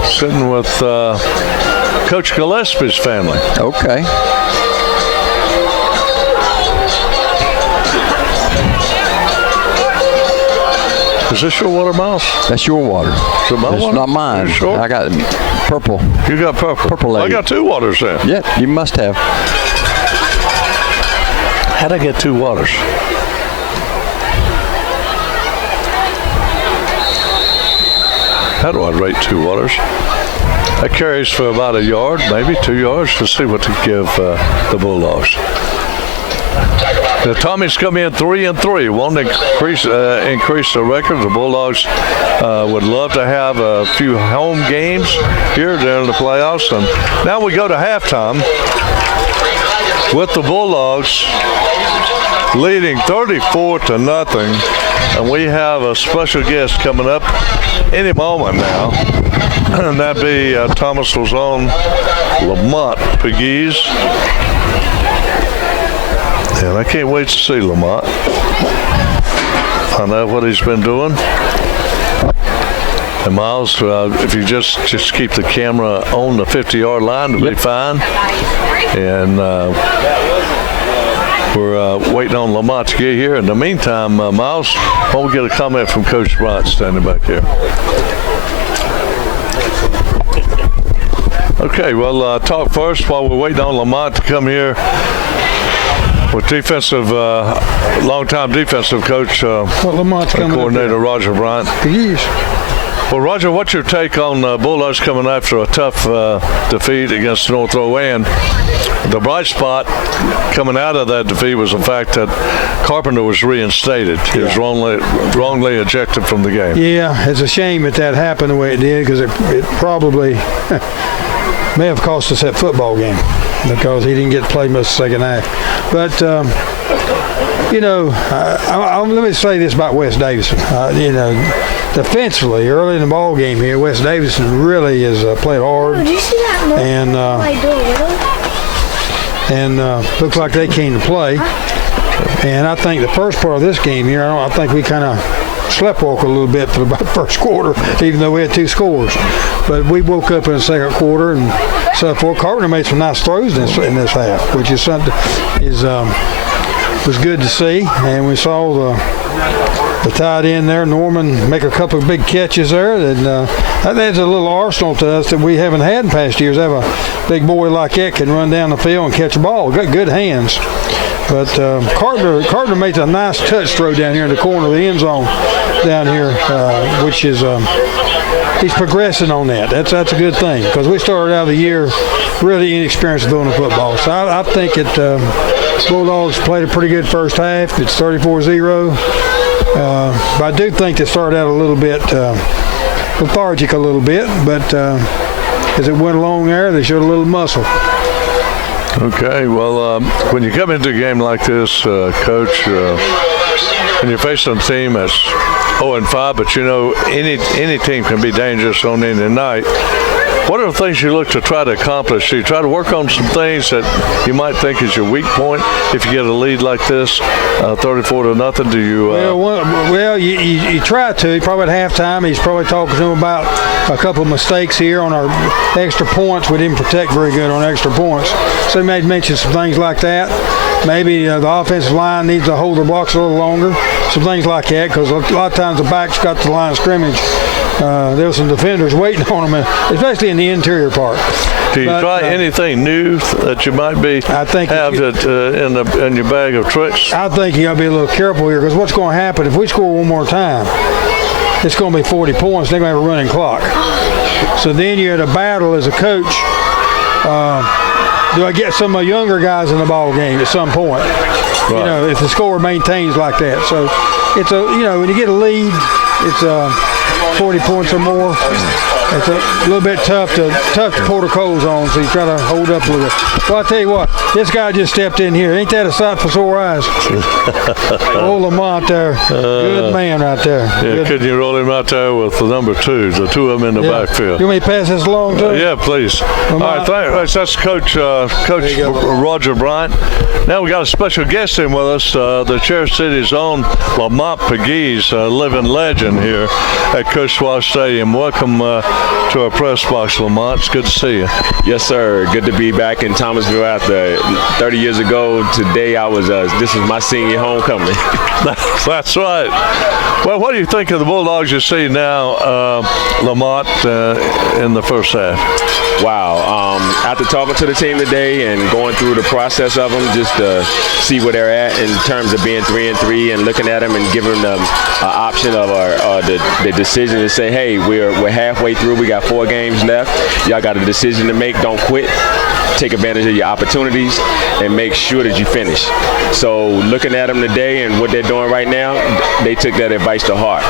Sitting with Coach Gillespie's family. Okay. Is this your water, Miles? That's your water. Is it my It's water? not mine. You sure? I got purple. You got purple. Purple lady. I got 2 waters then. Yeah, you must have. How'd I get 2 waters? How do I rate 2 waters? That carries for about a yard, maybe 2 yards. Let's see what to give the Bulldogs. The Tommies come in 3-3. Want to increase the record. The Bulldogs would love to have a few home games here during the playoffs. And now we go to halftime with the Bulldogs leading 34-0. And we have a special guest coming up any moment now. And that'd be Thomasville's own Lamont Piggies. And I can't wait to see Lamont. Find out what he's been doing. And Miles, if you just keep the camera on the 50-yard line, it'll be fine. And we're waiting on Lamont to get here. In the meantime, Miles, why don't we get a comment from Coach Bryant standing back here? Okay, well, talk first while we're waiting on Lamont to come here with longtime defensive coach, coordinator Roger Bryant. Well, Roger, what's your take on Bulldogs coming after a tough defeat against North Rowan? The bright spot coming out of that defeat was the fact that Carpenter was reinstated. He was wrongly ejected from the game. Yeah, it's a shame that happened the way it did, because it probably may have cost us that football game, because he didn't get to play much the second half. But, let me say this about West Davidson. Defensively, early in the ball game here, West Davidson really has played hard. Did you see that note? And looks like they came to play. And I think the first part of this game here, I think we kind of sleptwalked a little bit for about the first quarter, even though we had 2 scores. But we woke up in the second quarter, and so forth. Carpenter made some nice throws in this half, which is something was good to see. And we saw the tight end there, Norman, make a couple of big catches there. And that adds a little arsenal to us that we haven't had in past years. Have a big boy like that can run down the field and catch a ball. Got good hands. But Carpenter made a nice touch throw down here in the corner of the end zone down here, which is he's progressing on that. That's a good thing, because we started out of the year really inexperienced doing the football. So I think Bulldogs played a pretty good first half. It's 34-0. But I do think they started out a little bit lethargic a little bit, but as it went along there, they showed a little muscle. Okay, well, when you come into a game like this, Coach, and you're facing a team that's 0-5, but any team can be dangerous on any night. What are the things you look to try to accomplish? Do you try to work on some things that you might think is your weak point if you get a lead like this, 34-0? Do you? Well, you try to. Probably at halftime, he's probably talking to him about a couple of mistakes here on our extra points. We didn't protect very good on extra points, so he may mention some things like that. Maybe the offensive line needs to hold their blocks a little longer, some things like that, because a lot of times the backs got to the line of scrimmage. There were some defenders waiting on them, especially in the interior part. Do you try anything new that you might in your bag of tricks? I think you got to be a little careful here, because what's going to happen if we score one more time, it's going to be 40 points. They're going to have a running clock. So then you're at a battle as a coach. Do I get some of the younger guys in the ball game at some point? Right. If the score maintains like that. So it's when you get a lead, it's 40 points or more. It's a little bit tough to pull the coals on, so you try to hold up a little bit. Well, I tell you what, this guy just stepped in here. Ain't that a sight for sore eyes? Old Lamont there. Good man right there. Yeah, couldn't you roll him out there with the number 2, the 2 of them in the backfield? You want me to pass this along to him? Yeah, please. Lamont. All right, thanks. That's Coach Roger Bryant. Now we got a special guest in with us, the Cherry City's own Lamont Piggies, a living legend here at Cushwa Stadium. Welcome, to our press box, Lamont. It's good to see you. Yes, sir. Good to be back in Thomasville after 30 years ago. Today, this is my senior homecoming. That's right. Well, what do you think of the Bulldogs you see now, Lamont, in the first half? Wow. After talking to the team today and going through the process of them, just to see where they're at in terms of being 3-3 and looking at them and giving them an option of the decision to say, hey, we're halfway through. We got 4 games left. Y'all got a decision to make. Don't quit. Take advantage of your opportunities and make sure that you finish. So looking at them today and what they're doing right now, they took that advice to heart.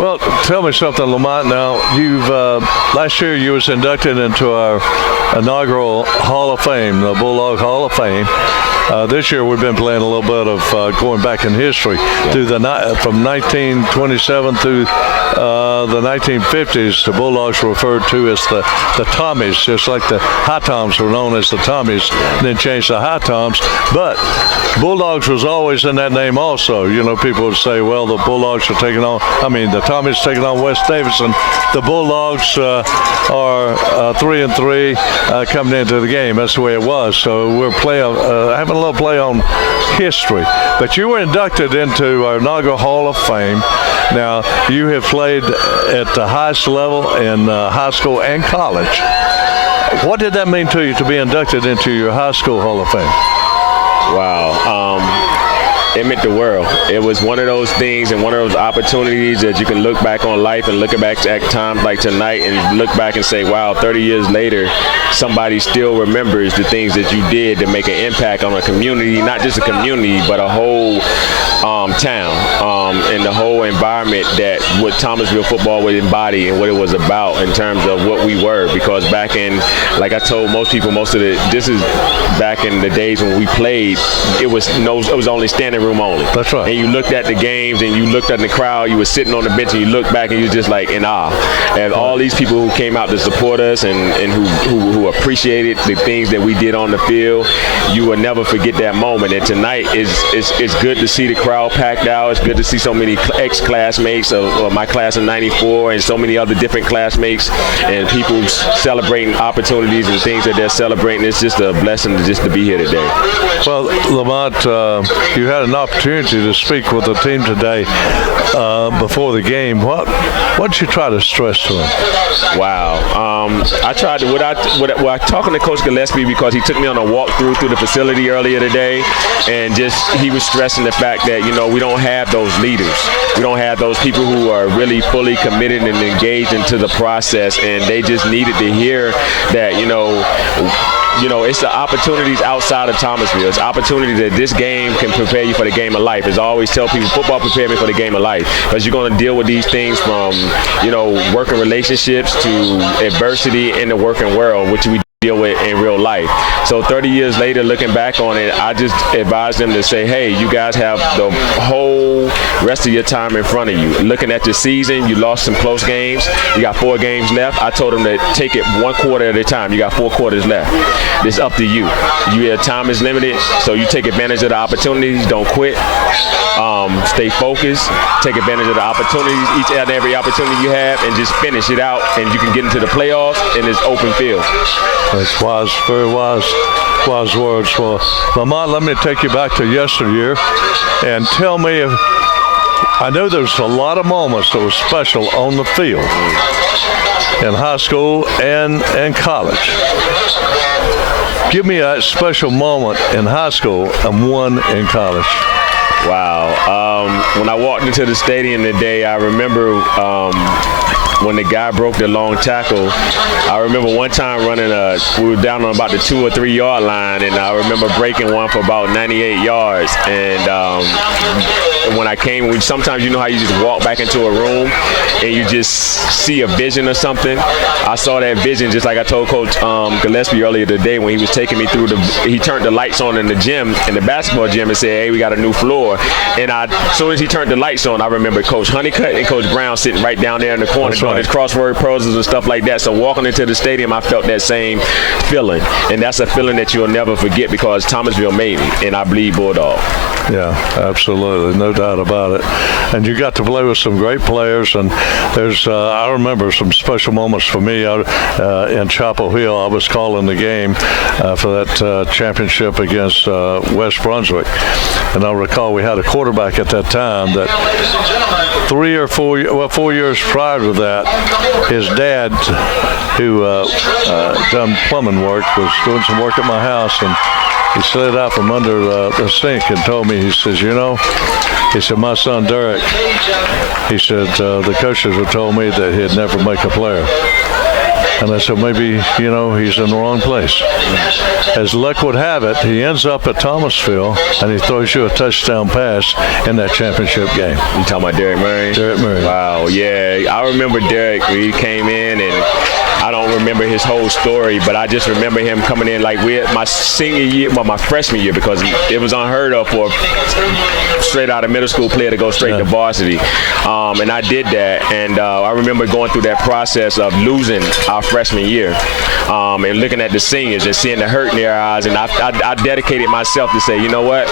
Well, tell me something, Lamont. Now, you've last year you was inducted into our inaugural Hall of Fame, the Bulldog Hall of Fame. This year we've been playing a little bit of going back in history through from 1927 through the 1950s. The Bulldogs were referred to as the Tommies, just like the High Toms were known as the Tommies, then changed to High Toms. But Bulldogs was always in that name also. You know, people would say, well, the Bulldogs are taking on, the Tommies taking on West Davidson. The Bulldogs are 3-3 coming into the game. That's the way it was. So we're having a little play on history. But you were inducted into our inaugural Hall of Fame. Now, you have played at the highest level in high school and college. What did that mean to you to be inducted into your high school Hall of Fame? Wow. It meant the world. It was one of those things and one of those opportunities that you can look back on life and look back at times like tonight and look back and say, wow, 30 years later, somebody still remembers the things that you did to make an impact on a community, not just a community, but a whole town and the whole environment that what Thomasville football would embody and what it was about in terms of what we were. Because back in, like I told most people, this is back in the days when we played, it was only standing room only. That's right. And you looked at the games and you looked at the crowd, you were sitting on the bench and you looked back and you were just like in awe. And all these people who came out to support us and who appreciated the things that we did on the field, you will never forget that moment. And tonight it's good to see the crowd packed out. It's good to see so many ex-classmates of my class of 94 and so many other different classmates and people celebrating opportunities and things that they're celebrating. It's just a blessing to be here today. Well, Lamont, you had an opportunity to speak with the team today before the game. What did you try to stress to them? Wow. I tried to, talking to Coach Gillespie because he took me on a walkthrough through the facility earlier today, and he was stressing the fact that, we don't have those leaders. We don't have those people who are really fully committed and engaged into the process, and they just needed to hear that, it's the opportunities outside of Thomasville. It's opportunities that this game can prepare you for the game of life. As I always tell people, football prepared me for the game of life because you're going to deal with these things from, working relationships to adversity in the working world, which we deal with in real life. So 30 years later, looking back on it, I just advise them to say, hey, you guys have the whole rest of your time in front of you. Looking at your season, you lost some close games. You got 4 games left. I told them to take it 1 quarter at a time. You got 4 quarters left. It's up to you. Your time is limited, so you take advantage of the opportunities. Don't quit. Stay focused. Take advantage of the opportunities, each and every opportunity you have, and just finish it out, and you can get into the playoffs in this open field. That's wise, very wise words. Well, Lamont, let me take you back to yesteryear and tell me if I know there's a lot of moments that were special on the field in high school and college. Give me a special moment in high school and one in college. Wow. When I walked into the stadium today, I remember when the guy broke the long tackle. I remember one time we were down on about the 2 or 3 yard line, and I remember breaking one for about 98 yards. And when I came, sometimes you know how you just walk back into a room and you just see a vision or something. I saw that vision just like I told Coach Gillespie earlier today when he was taking me through he turned the lights on in the gym, in the basketball gym, and said, hey, we got a new floor. And as soon as he turned the lights on, I remember Coach Honeycutt and Coach Brown sitting right down there in the corner doing his crossword puzzles and stuff like that. So walking into the stadium, I felt that same feeling, and that's a feeling that you'll never forget because Thomasville made me, and I bleed Bulldog. Yeah, absolutely, no doubt about it. And you got to play with some great players, and there's I remember some special moments for me out in Chapel Hill. I was calling the game for that championship against West Brunswick, and I recall we had a quarterback at that time that 4 years prior to that, his dad, who done plumbing work, was doing some work at my house, and he slid out from under the sink and told me, he says, he said, my son Derek, he said, the coaches have told me that he'd never make a player. And I said, maybe, he's in the wrong place. As luck would have it, he ends up at Thomasville, and he throws you a touchdown pass in that championship game. You talking about Derek Murray? Derek Murray. Wow, yeah. I remember Derek. He came in, and I don't remember his whole story, but I just remember him coming in like my senior year, my freshman year, because it was unheard of for a straight out of middle school player to go straight to varsity. And I did that, and I remember going through that process of losing our freshman year and looking at the seniors and seeing the hurt in their eyes, and I dedicated myself to say, you know what,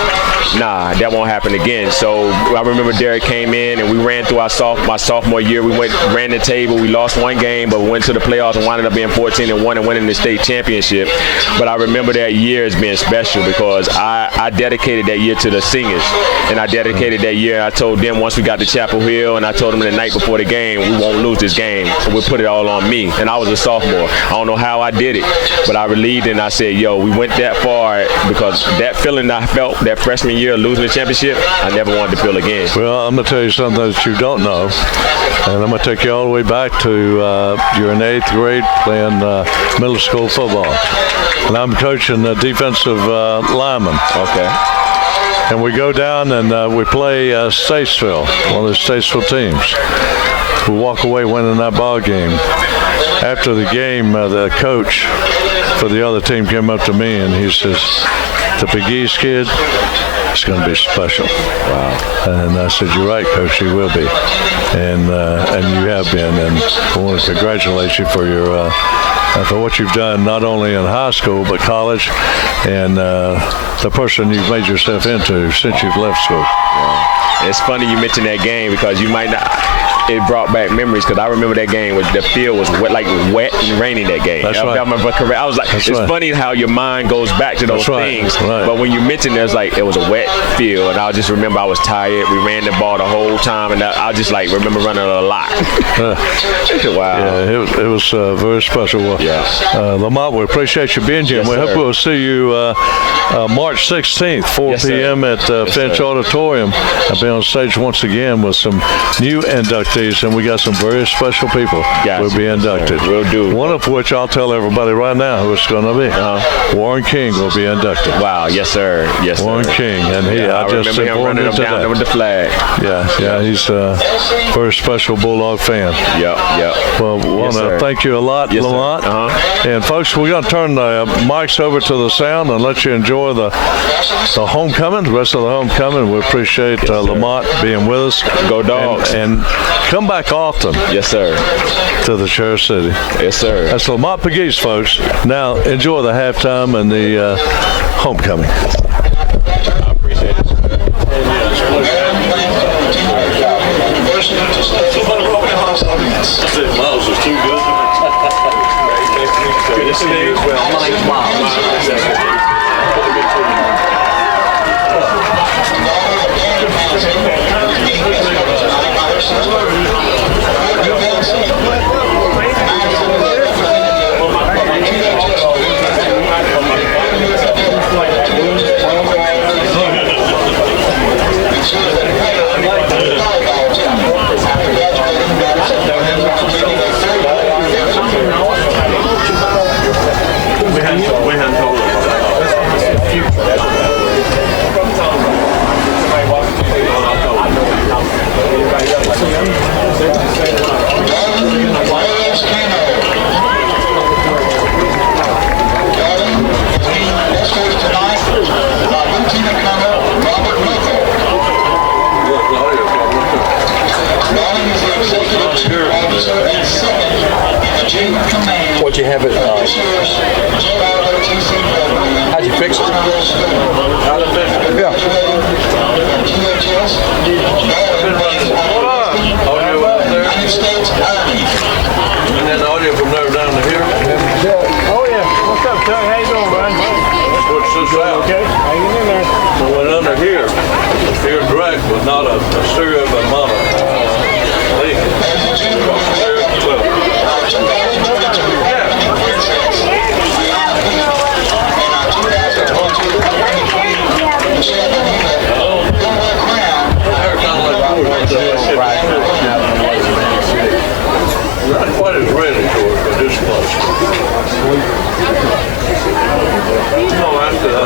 nah, that won't happen again. So I remember Derek came in, and we ran through my sophomore year. We ran the table. We lost one game, but we went to the playoffs and wound up being 14-1 and winning the state championship. But I remember that year as being special because I dedicated that year to the seniors, and I dedicated that year. I told them once we got to Chapel Hill, and I told them the night before the game, we won't lose this game. We'll put it all on me. And I was a sophomore. I don't know how I did it, but I relieved and I said, we went that far because that feeling I felt that freshman year losing the championship, I never wanted to feel again. Well, I'm going to tell you something that you don't know, and I'm going to take you all the way back to you're in 8th grade playing middle school football, and I'm coaching the defensive lineman. Okay. And we go down and we play Statesville, one of the Statesville teams. We walk away winning that ball game. After the game, the coach for the other team came up to me and he says, the Piggies kid, it's going to be special. Wow. And I said, you're right, Coach, he will be. And you have been. And I want to congratulate you for your for what you've done, not only in high school, but college, and the person you've made yourself into since you've left school. Yeah. It's funny you mentioned that game because you might not. It brought back memories because I remember that game. The field was wet and raining that game. That's right. I was like, That's it's right. funny how your mind goes back to those things. Right. But when you mentioned it was a wet field, and I just remember I was tired. We ran the ball the whole time, and I just remember running a lot. Wow. Yeah, it was very special. Lamont, we appreciate you being here. Yes, we sir. hope we'll see you March 16th, 4 p.m. at Finch Auditorium. I'll be on stage once again with some new inductees, and we got some very special people who will be inducted. We'll do. One of which I'll tell everybody right now who it's going to be. Warren King will be inducted. Wow, yes, sir. Yes, sir. Warren King, and I just remember him running him down there with the flag. Yeah, he's a very special Bulldog fan. Yep. Well, we want to thank you a lot, Lamont. And folks, we're going to turn the mics over to the sound and let you enjoy the homecoming, the rest of the homecoming. We appreciate Lamont being with us. Go Dogs. And come back often. Yes, sir. To the Cherry City. Yes, sir. That's Lamont Piggies, folks. Now, enjoy the halftime and the homecoming. I appreciate it. Miles was too good. Good to see you as well. My name's Miles.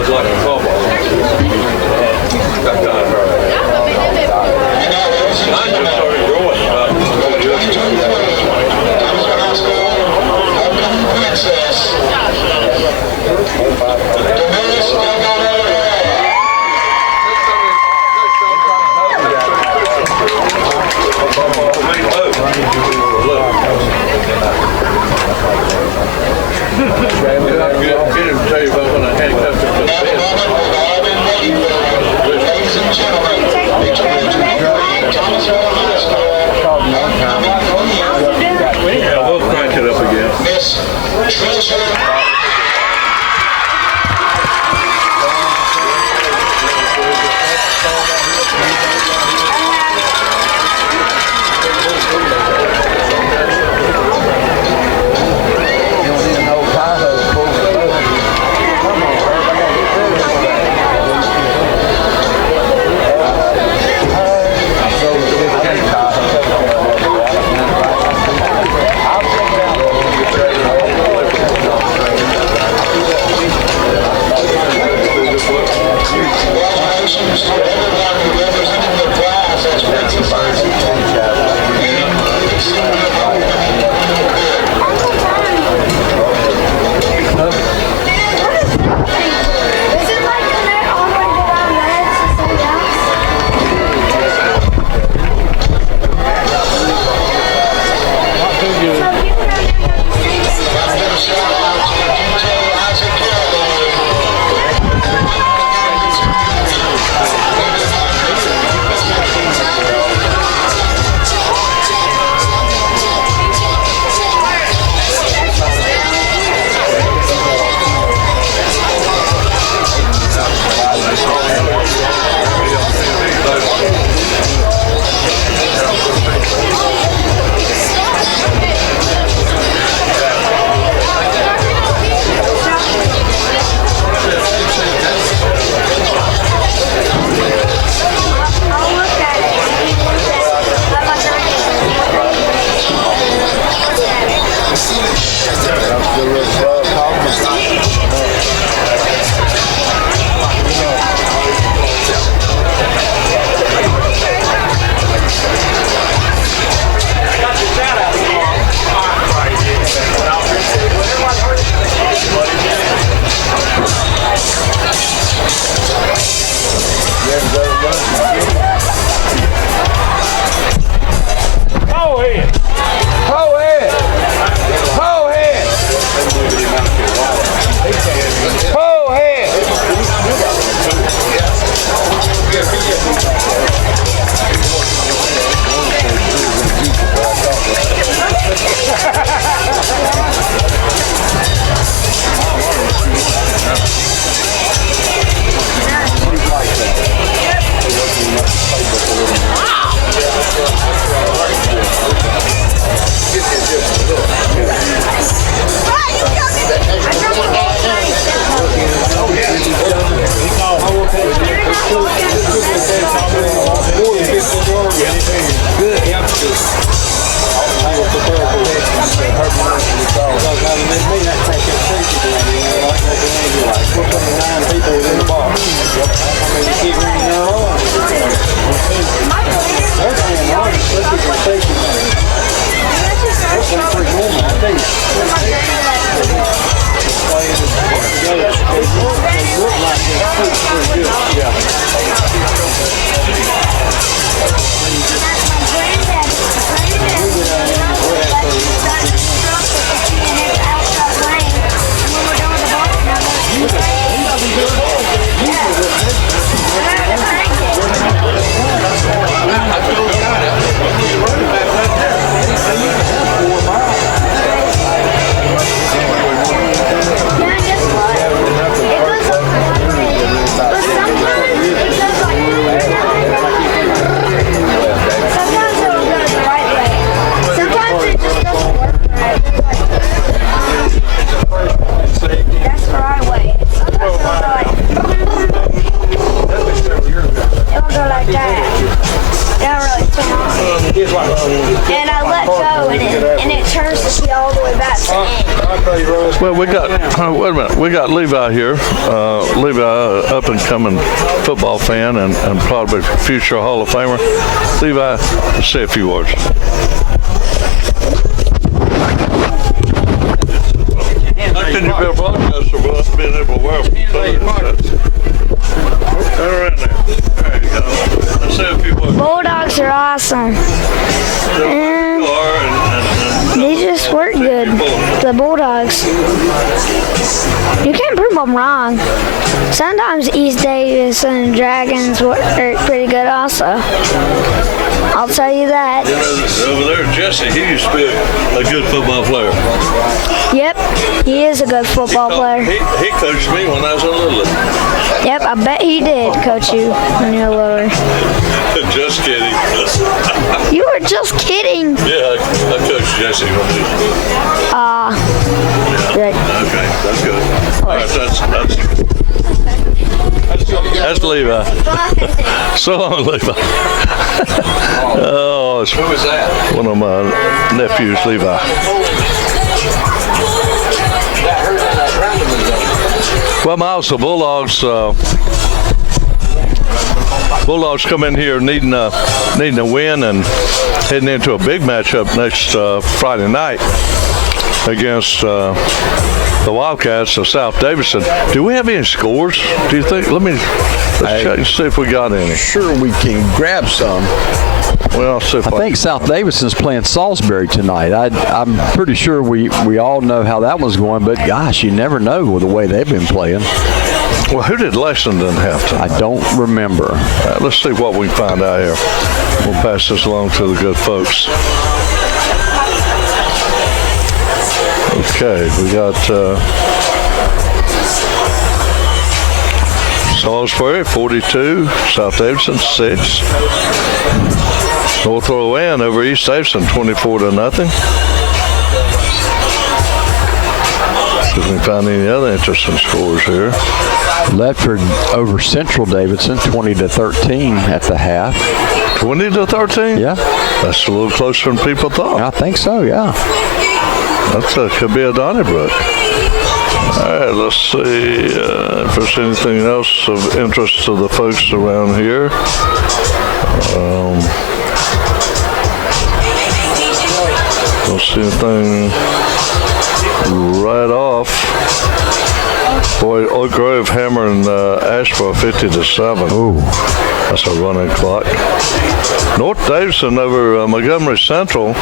You don't need an old Tahoe. Wait a minute. We got Levi here. Levi, up and coming football fan and probably future Hall of Famer. Levi, say a few words. How can you be a broadcaster without being able to wear a Turn around there. There you go. Let's say a few words. Bulldogs are awesome. And they just work good. The Bulldogs. You can't prove them wrong. Sometimes East Davidson and Dragons work pretty good also. I'll tell you that. You know, over there, Jesse, he used to be a good football player. Yep, he is a good football player. He coached me when I was a little. Yep, I bet he did coach you when you were littler. Just kidding. You were just kidding. Yeah, I coached Jesse when he was. Right. Okay, that's good. All right, that's Levi. So long, Levi. Oh, it's Who was that? one of my nephews, Levi. Well, Miles, the Bulldogs come in here needing a win and heading into a big matchup next Friday night against the Wildcats of South Davidson. Do we have any scores? Do you think? Let's check and see if we got any. Sure, we can grab some. Well, I'll see if I think South Davidson's playing Salisbury tonight. I'm pretty sure we all know how that one's going, but gosh, you never know with the way they've been playing. Well, who did Lexington have tonight? I don't remember. Let's see what we can find out here. We'll pass this along to the good folks. Okay, we got Salisbury 42, South Davidson 6. North Rowan over East Davidson 24-0. See if we can find any other interesting scores here. Ledford over Central Davidson 20-13 at the half. 20-13? Yeah. That's a little closer than people thought. I think so, yeah. That could be a Donnybrook. All right, let's see if there's anything else of interest to the folks around here. Don't see anything right off. Boy, Oak Grove hammering Asheboro 50-7. Ooh. That's a running clock. North Davidson over Montgomery Central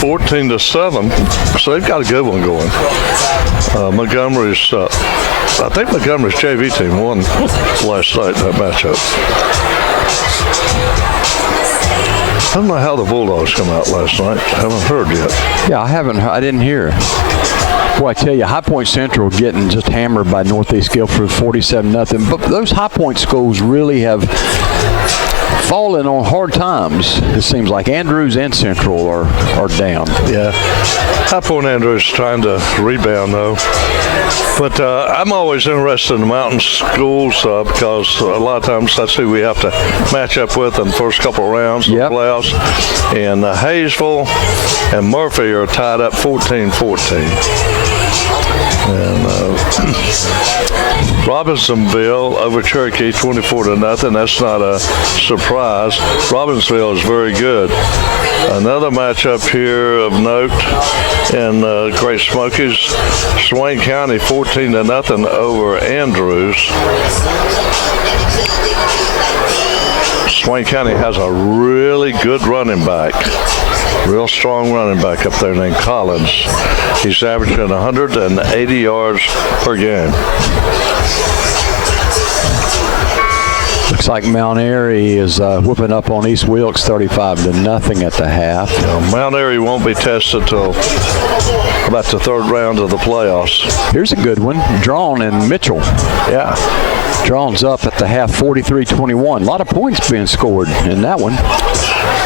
14-7. So they've got a good one going. Montgomery's, I think Montgomery's JV team won last night in that matchup. I don't know how the Bulldogs come out last night. I haven't heard yet. Yeah, I didn't hear. Boy, I tell you, High Point Central getting just hammered by Northeast Guilford 47-0. But those High Point schools really have fallen on hard times. It seems like Andrews and Central are down. Yeah. High Point Andrews trying to rebound, though. But I'm always interested in the mountain schools because a lot of times that's who we have to match up with in the first couple of rounds of the playoffs. And Hayesville and Murphy are tied up 14-14. And Robinsonville over Cherokee 24-0. That's not a surprise. Robbinsville is very good. Another matchup here of note in Great Smokies. Swain County 14-0 over Andrews. Swain County has a really good running back. Real strong running back up there named Collins. He's averaging 180 yards per game. Looks like Mount Airy is whooping up on East Wilkes 35-0 at the half. Mount Airy won't be tested till about the third round of the playoffs. Here's a good one. Drawn and Mitchell. Yeah. Drawn's up at the half 43-21. A lot of points being scored in that one.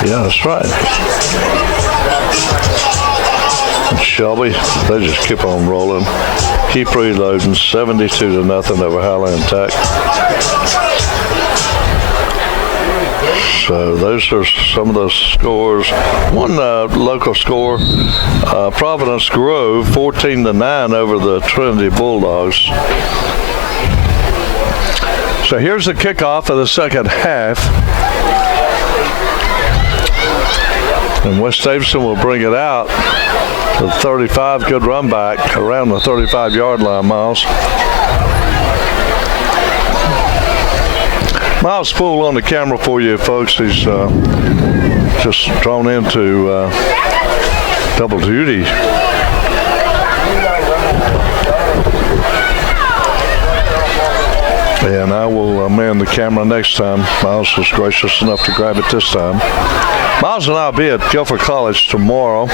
Yeah, that's right. And Shelby, they just keep on rolling. Keep reloading. 72-0 over Highland Tech. So those are some of the scores. One local score, Providence Grove 14-9 over the Trinity Bulldogs. So here's the kickoff of the second half. And West Davidson will bring it out. The 35, good run back around the 35-yard line, Miles. Miles Poole on the camera for you, folks. He's just drawn into double duty. And I will man the camera next time. Miles was gracious enough to grab it this time. Miles and I will be at Guilford College tomorrow.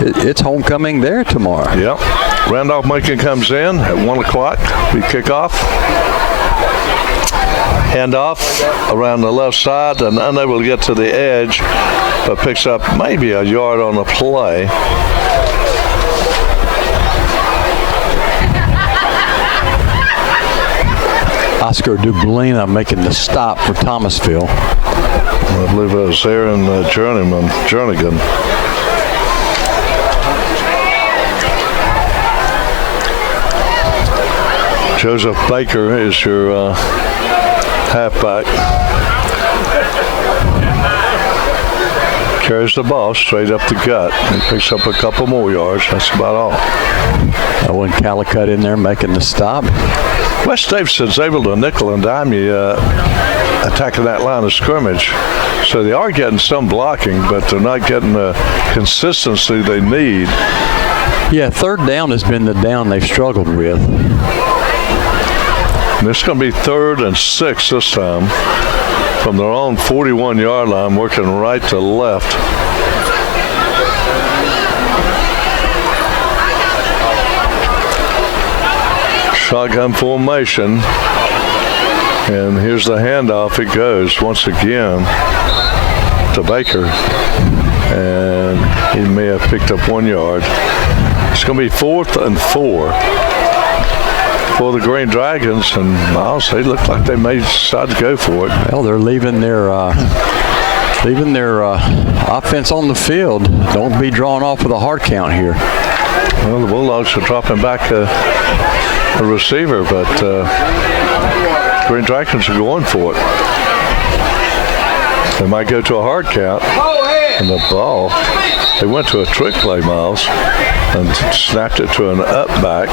It's homecoming there tomorrow. Yep. Randolph-Macon comes in at 1 o'clock. We kick off. Hand off around the left side and unable to get to the edge, but picks up maybe a yard on the play. Oscar Dublina making the stop for Thomasville. I believe it was Aaron Jernigan. Joseph Baker is your halfback. Carries the ball straight up the gut. He picks up a couple more yards. That's about all. Owen Calicut in there making the stop. West Davidson's able to nickel and dime you attacking that line of scrimmage. So they are getting some blocking, but they're not getting the consistency they need. Yeah, third down has been the down they've struggled with. And it's going to be 3rd and 6 this time from their own 41-yard line, working right to left. Shotgun formation. And here's the handoff. It goes once again to Baker. And he may have picked up 1 yard. It's going to be 4th and 4 for the Green Dragons, and Miles, they look like they may decide to go for it. Well, they're leaving their offense on the field. Don't be drawn off with a hard count here. Well, the Bulldogs are dropping back a receiver, but Green Dragons are going for it. They might go to a hard count, and the ball, they went to a trick play, Miles, and snapped it to an up back.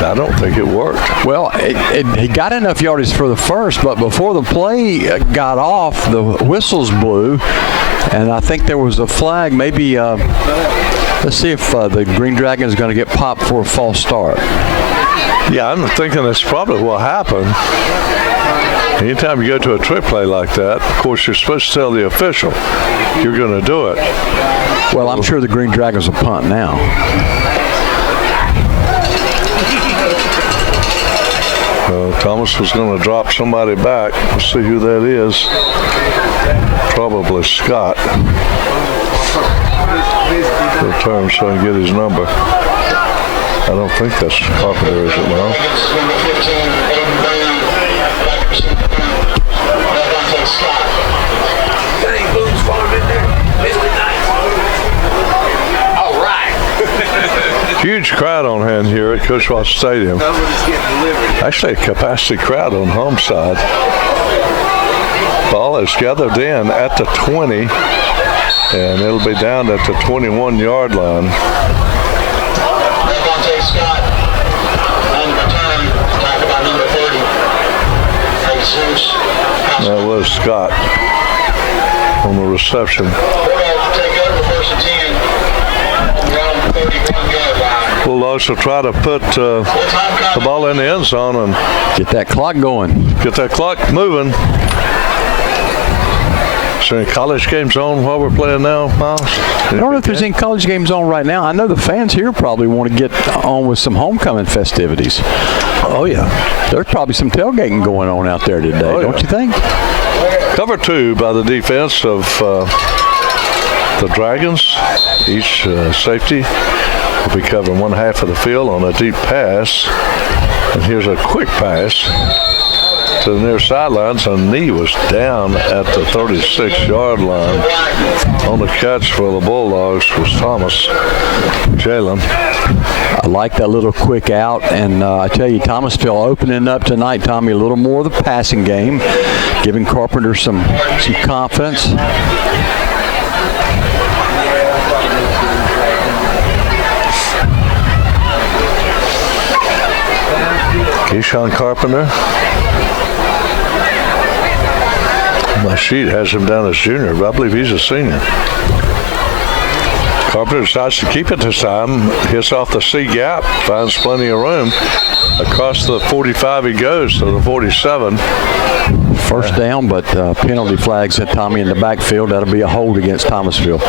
I don't think it worked. Well, he got enough yardage for the first, but before the play got off, the whistles blew, and I think there was a flag. Maybe, let's see if the Green Dragon is going to get popped for a false start. Yeah, I'm thinking that's probably what happened. Anytime you go to a trick play like that, of course, you're supposed to tell the official you're going to do it. Well, I'm sure the Green Dragons will punt now. Thomas was going to drop somebody back. Let's see who that is. Probably Scott. Return so I can get his number. I don't think that's Carpenter, is it now? Huge crowd on hand here at Coach Ross Stadium. Actually, a capacity crowd on home side. Ball is gathered in at the 20, and it'll be down at the 21-yard line. Scott on return, back by number 30. Jesus. That was Scott on the reception. Take over first and 10. Around the 31-yard line. Bulldogs will try to put the ball in the end zone and get that clock going. Get that clock moving. Is there any college games on while we're playing now, Miles? I don't know if there's any college games on right now. I know the fans here probably want to get on with some homecoming festivities. Oh, yeah. There's probably some tailgating going on out there today, don't you think? Cover 2 by the defense of the Dragons. Each safety will be covering one half of the field on a deep pass. And here's a quick pass. to the near sidelines. A knee was down at the 36-yard line. On the catch for the Bulldogs was Thomas. Jalen. I like that little quick out, and I tell you, Thomasville opening up tonight, Tommy, a little more of the passing game, giving Carpenter some confidence. Keyshawn Carpenter. My sheet has him down as junior, but I believe he's a senior. Carpenter decides to keep it this time. Hits off the C gap, finds plenty of room. Across the 45 he goes to the 47. First down, but penalty flags at Tommy in the backfield. That'll be a hold against Thomasville.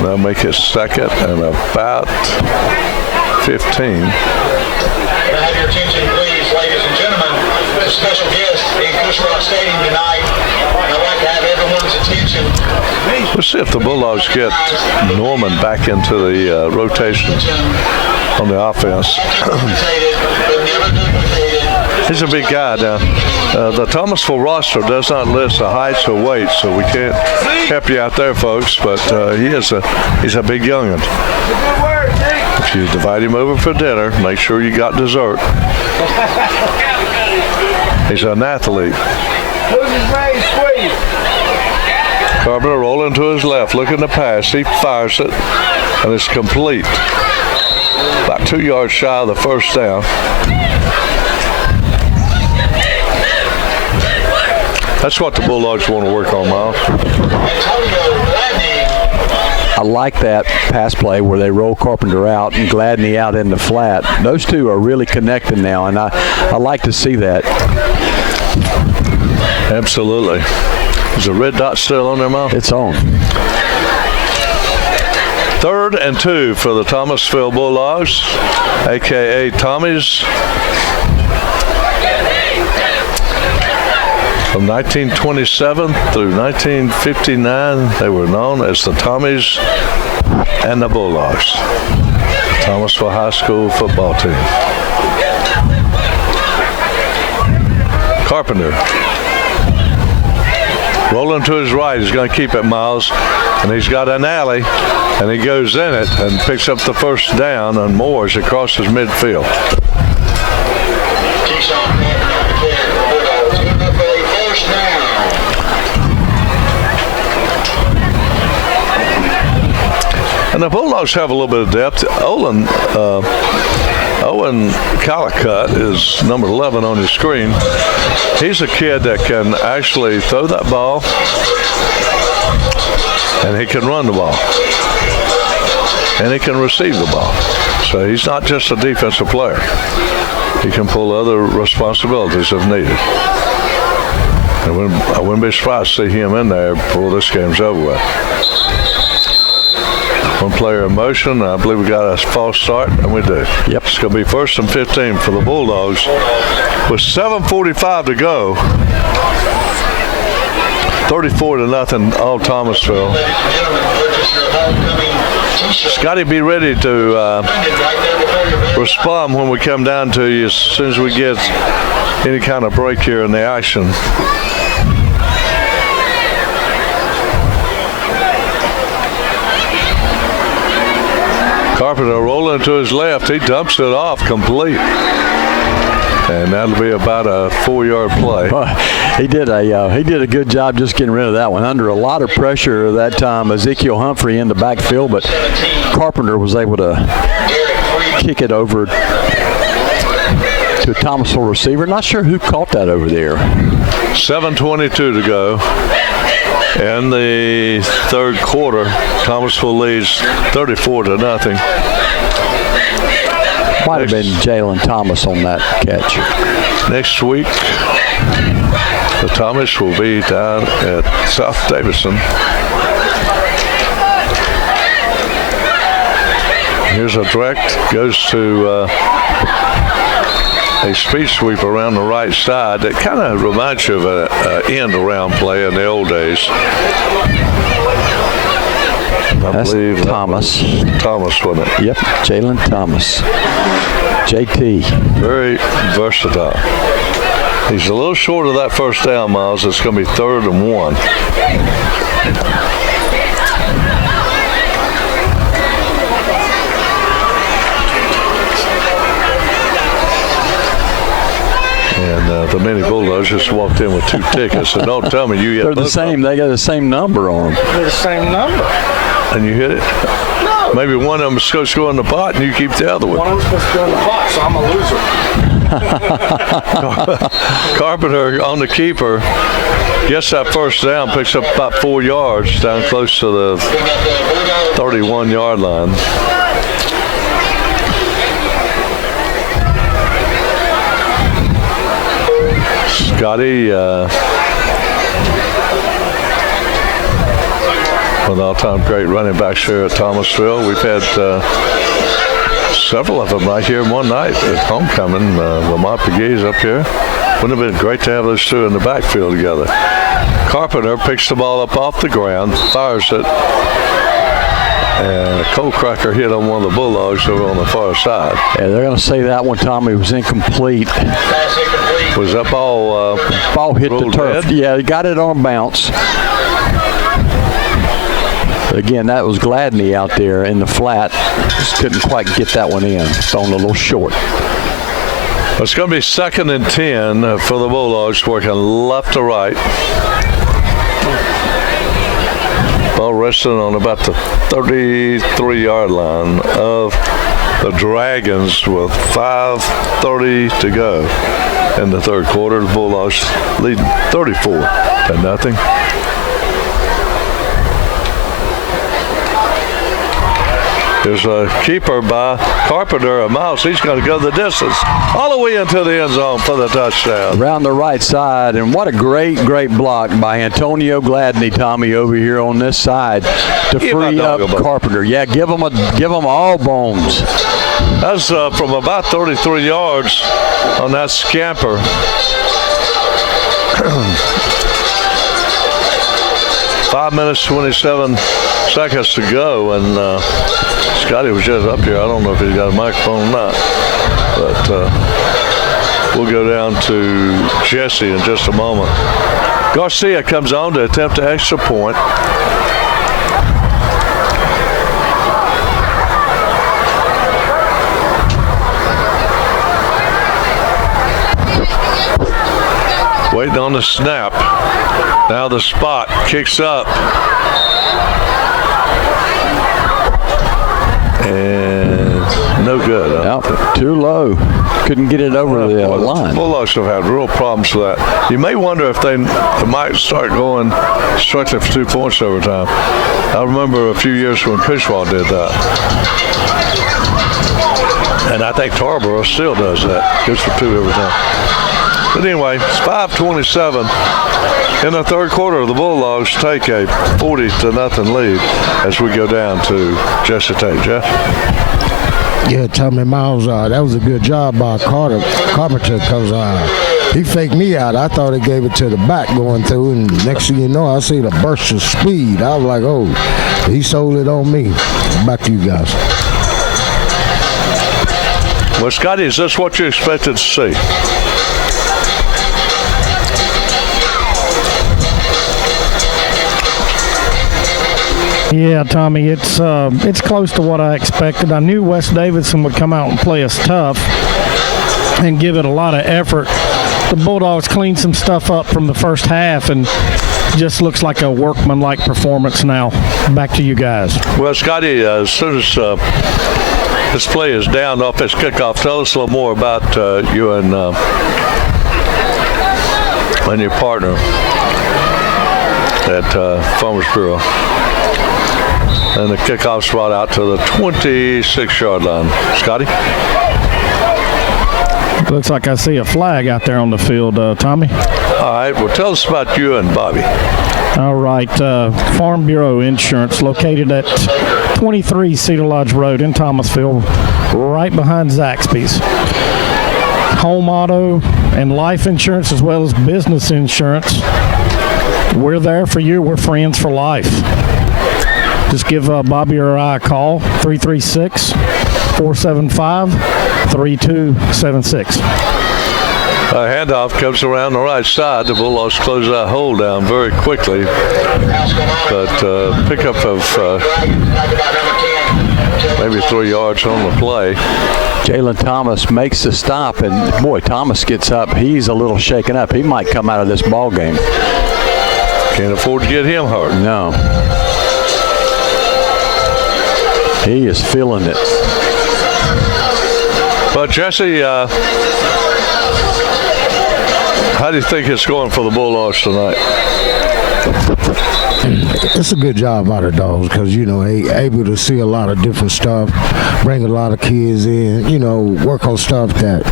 They'll make it second and about 15. Have your attention, please, ladies and gentlemen. A special guest in Cushrock Stadium tonight. I'd like to have everyone's attention. Let's see if the Bulldogs get Norman back into the rotation on the offense. He's a big guy now. The Thomasville roster does not list the heights or weights, so we can't help you out there, folks. But he's a big young'un. If you divide him over for dinner, make sure you got dessert. He's an athlete. Carpenter rolling to his left, looking to pass. He fires it, and it's complete. About 2 yards shy of the first down. That's what the Bulldogs want to work on, Miles. I like that pass play where they roll Carpenter out and Gladney out in the flat. Those two are really connecting now, and I like to see that. Absolutely. Is the red dot still on there, Miles? It's on. 3rd and 2 for the Thomasville Bulldogs, a.k.a. Tommies. From 1927 through 1959, they were known as the Tommies and the Bulldogs. Thomasville High School football team. Carpenter. Rolling to his right. He's going to keep it, Miles. And he's got an alley, and he goes in it and picks up the first down on Moores across his midfield. And the Bulldogs have a little bit of depth. Owen Collicutt is number 11 on your screen. He's a kid that can actually throw that ball, and he can run the ball, and he can receive the ball. So he's not just a defensive player. He can pull other responsibilities if needed. And I wouldn't be surprised to see him in there before this game's over with. One player in motion. I believe we got a false start, and we do. Yep. It's going to be 1st and 15 for the Bulldogs with 7:45 to go. 34-0 all Thomasville. Scotty, be ready to respond when we come down to you as soon as we get any kind of break here in the action. Carpenter rolling to his left. He dumps it off complete. And that'll be about a 4-yard play. He did a good job just getting rid of that one. Under a lot of pressure that time, Ezekiel Humphrey in the backfield, but Carpenter was able to kick it over to a Thomasville receiver. Not sure who caught that over there. 7:22 to go. In the 3rd quarter, Thomasville leads 34-0. Might have been Jalen Thomas on that catch. Next week, the Thomas will be down at South Davidson. Here's a direct, goes to a speed sweep around the right side that kind of reminds you of an end around play in the old days. That's Thomas. Thomas, wasn't it? Yep, Jalen Thomas. JT. Very versatile. He's a little short of that first down, Miles. It's going to be 3rd and 1. And the mini Bulldogs just walked in with 2 tickets. So don't tell me you hit. They're the same. They got the same number on them. They're the same number. And you hit it? No. Maybe one of them is supposed to go in the pot and you keep the other one. One of them's supposed to go in the pot, so I'm a loser. Carpenter on the keeper gets that first down, picks up about 4 yards down close to the 31-yard line. Scotty, one of the all-time great running backs here at Thomasville. We've had several of them right here one night at homecoming. Lamont Piggies up here. Wouldn't have been great to have those two in the backfield together. Carpenter picks the ball up off the ground, fires it, and a cold cracker hit on one of the Bulldogs over on the far side. Yeah, they're going to say that one, Tommy, was incomplete. Was that ball hit the turf? Dead? Yeah, he got it on bounce. Again, that was Gladney out there in the flat. Just couldn't quite get that one in. Thrown a little short. It's going to be 2nd and 10 for the Bulldogs, working left to right. Ball resting on about the 33-yard line of the Dragons with 5:30 to go in the 3rd quarter. The Bulldogs leading 34-0. There's a keeper by Carpenter, a Mouse. He's going to go the distance all the way into the end zone for the touchdown. Around the right side, and what a great block by Antonio Gladney, Tommy, over here on this side to free up Carpenter. Yeah, give him all bones. That's from about 33 yards on that scamper. 5 minutes, 27 seconds to go, and Scotty was just up here. I don't know if he's got a microphone or not, but we'll go down to Jesse in just a moment. Garcia comes on to attempt an extra point. Waiting on the snap. Now the spot kicks up. And no good. Too low. Couldn't get it over the line. Bulldogs have had real problems with that. You may wonder if they might start going strictly for 2 points every time. I remember a few years when Cushwaw did that. And I think Tarboro still does that. Goes for 2 every time. But anyway, it's 5:27 in the 3rd quarter. The Bulldogs take a 40-0 lead as we go down to Jesse Tate. Jeff? Yeah, Tommy Miles, that was a good job by Carpenter because he faked me out. I thought he gave it to the back going through, and next thing you know, I see the burst of speed. I was like, oh, he sold it on me. Back to you guys. Well, Scotty, is this what you expected to see? Yeah, Tommy, it's close to what I expected. I knew West Davidson would come out and play us tough and give it a lot of effort. The Bulldogs cleaned some stuff up from the first half and just looks like a workmanlike performance now. Back to you guys. Well, Scotty, as soon as this play is down off this kickoff, tell us a little more about you and your partner at Farmers Bureau. And the kickoff's brought out to the 26-yard line. Scotty? Looks like I see a flag out there on the field, Tommy. All right, well, tell us about you and Bobby. All right, Farm Bureau Insurance, located at 23 Cedar Lodge Road in Thomasville, right behind Zaxby's. Home auto and life insurance as well as business insurance. We're there for you. We're friends for life. Just give Bobby or I a call, 336-475-3276. Handoff comes around the right side. The Bulldogs close that hole down very quickly. But pickup of maybe 3 yards on the play. Jalen Thomas makes the stop, and boy, Thomas gets up. He's a little shaken up. He might come out of this ball game. Can't afford to get him hurt. No. He is feeling it. But Jesse, how do you think it's going for the Bulldogs tonight? It's a good job by the Dogs because, able to see a lot of different stuff, bring a lot of kids in, work on stuff that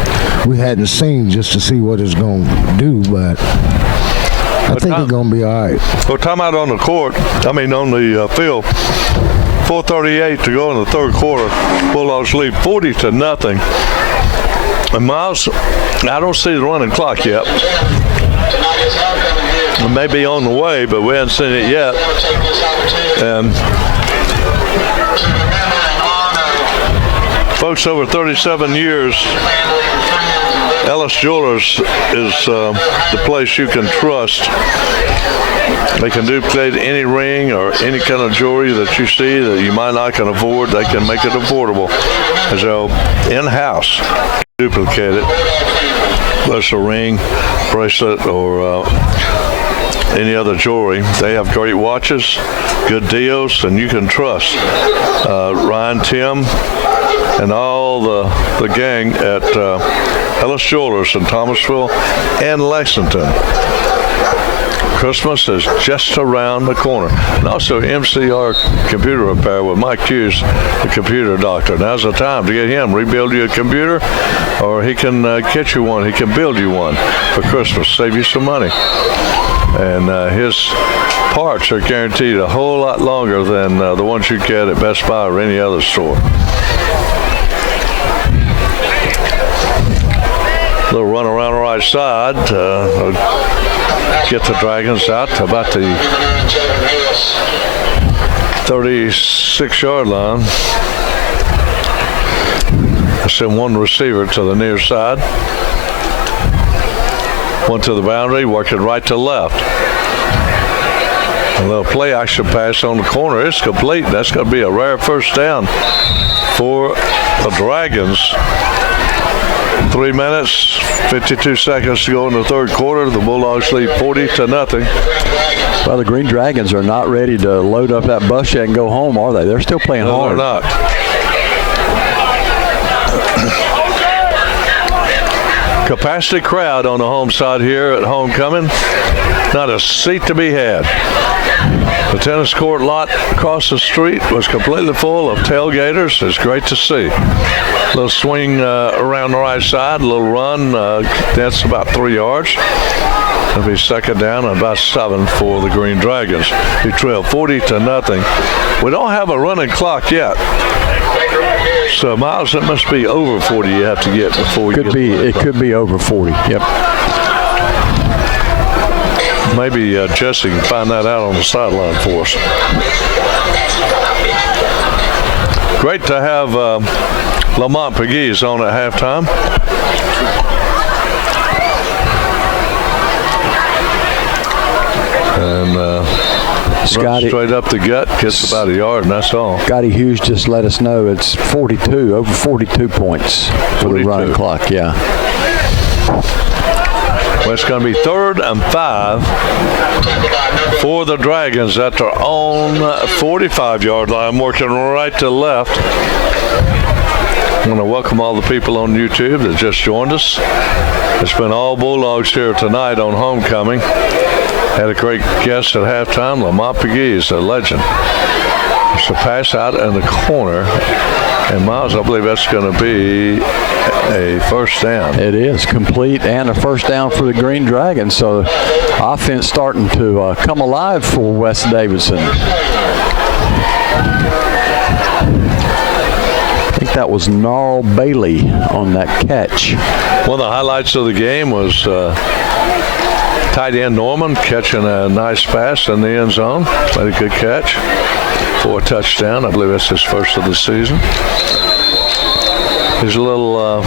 we hadn't seen just to see what it's going to do. But I think it's going to be all right. Well, time out on the court, on the field. 4:38 to go in the third quarter. Bulldogs lead 40-0. And Miles, I don't see the running clock yet. It may be on the way, but we haven't seen it yet. And folks, over 37 years, Ellis Jewelers is the place you can trust. They can duplicate any ring or any kind of jewelry that you see that you might not can afford. They can make it affordable. As they'll in-house duplicate it. Whether it's a ring, bracelet, or any other jewelry. They have great watches, good deals, and you can trust Ryan, Tim, and all the gang at Ellis Jewelers in Thomasville and Lexington. Christmas is just around the corner. And also MCR Computer Repair with Mike Hughes, the computer doctor. Now's the time to get him. Rebuild you a computer, or he can get you one. He can build you one for Christmas. Save you some money. And his parts are guaranteed a whole lot longer than the ones you get at Best Buy or any other store. Little run around the right side. Get the Dragons out to about the 36-yard line. I send one receiver to the near side. One to the boundary, working right to left. A little play action pass on the corner. It's complete. That's going to be a rare first down for the Dragons. 3 minutes, 52 seconds to go in the third quarter. The Bulldogs lead 40-0. Well, the Green Dragons are not ready to load up that bus yet and go home, are they? They're still playing hard. No, they're not. Capacity crowd on the home side here at homecoming. Not a seat to be had. The tennis court lot across the street was completely full of tailgaters. It's great to see. A little swing around the right side, a little run. That's about 3 yards. It'll be second down and about 7 for the Green Dragons. We trail 40-0. We don't have a running clock yet. So, Miles, it must be over 40 you have to get before you It could be over 40, yep. Maybe Jesse can find that out on the sideline for us. Great to have Lamont Piggies on at halftime. And Scotty, straight up the gut, gets about a yard, and that's all. Scotty Hughes just let us know it's 42, over 42 points for 42. The running clock, yeah. Well, it's going to be 3rd and 5 for the Dragons at their own 45-yard line, working right to left. I want to welcome all the people on YouTube that just joined us. It's been all Bulldogs here tonight on homecoming. Had a great guest at halftime, Lamont Piggies, a legend. It's a pass out in the corner. And Miles, I believe that's going to be a first down. It is complete and a first down for the Green Dragons. So offense starting to come alive for West Davidson. I think that was Gnarl Bailey on that catch. One of the highlights of the game was tight end Norman catching a nice pass in the end zone. Made a good catch for a touchdown. I believe that's his first of the season. He's a little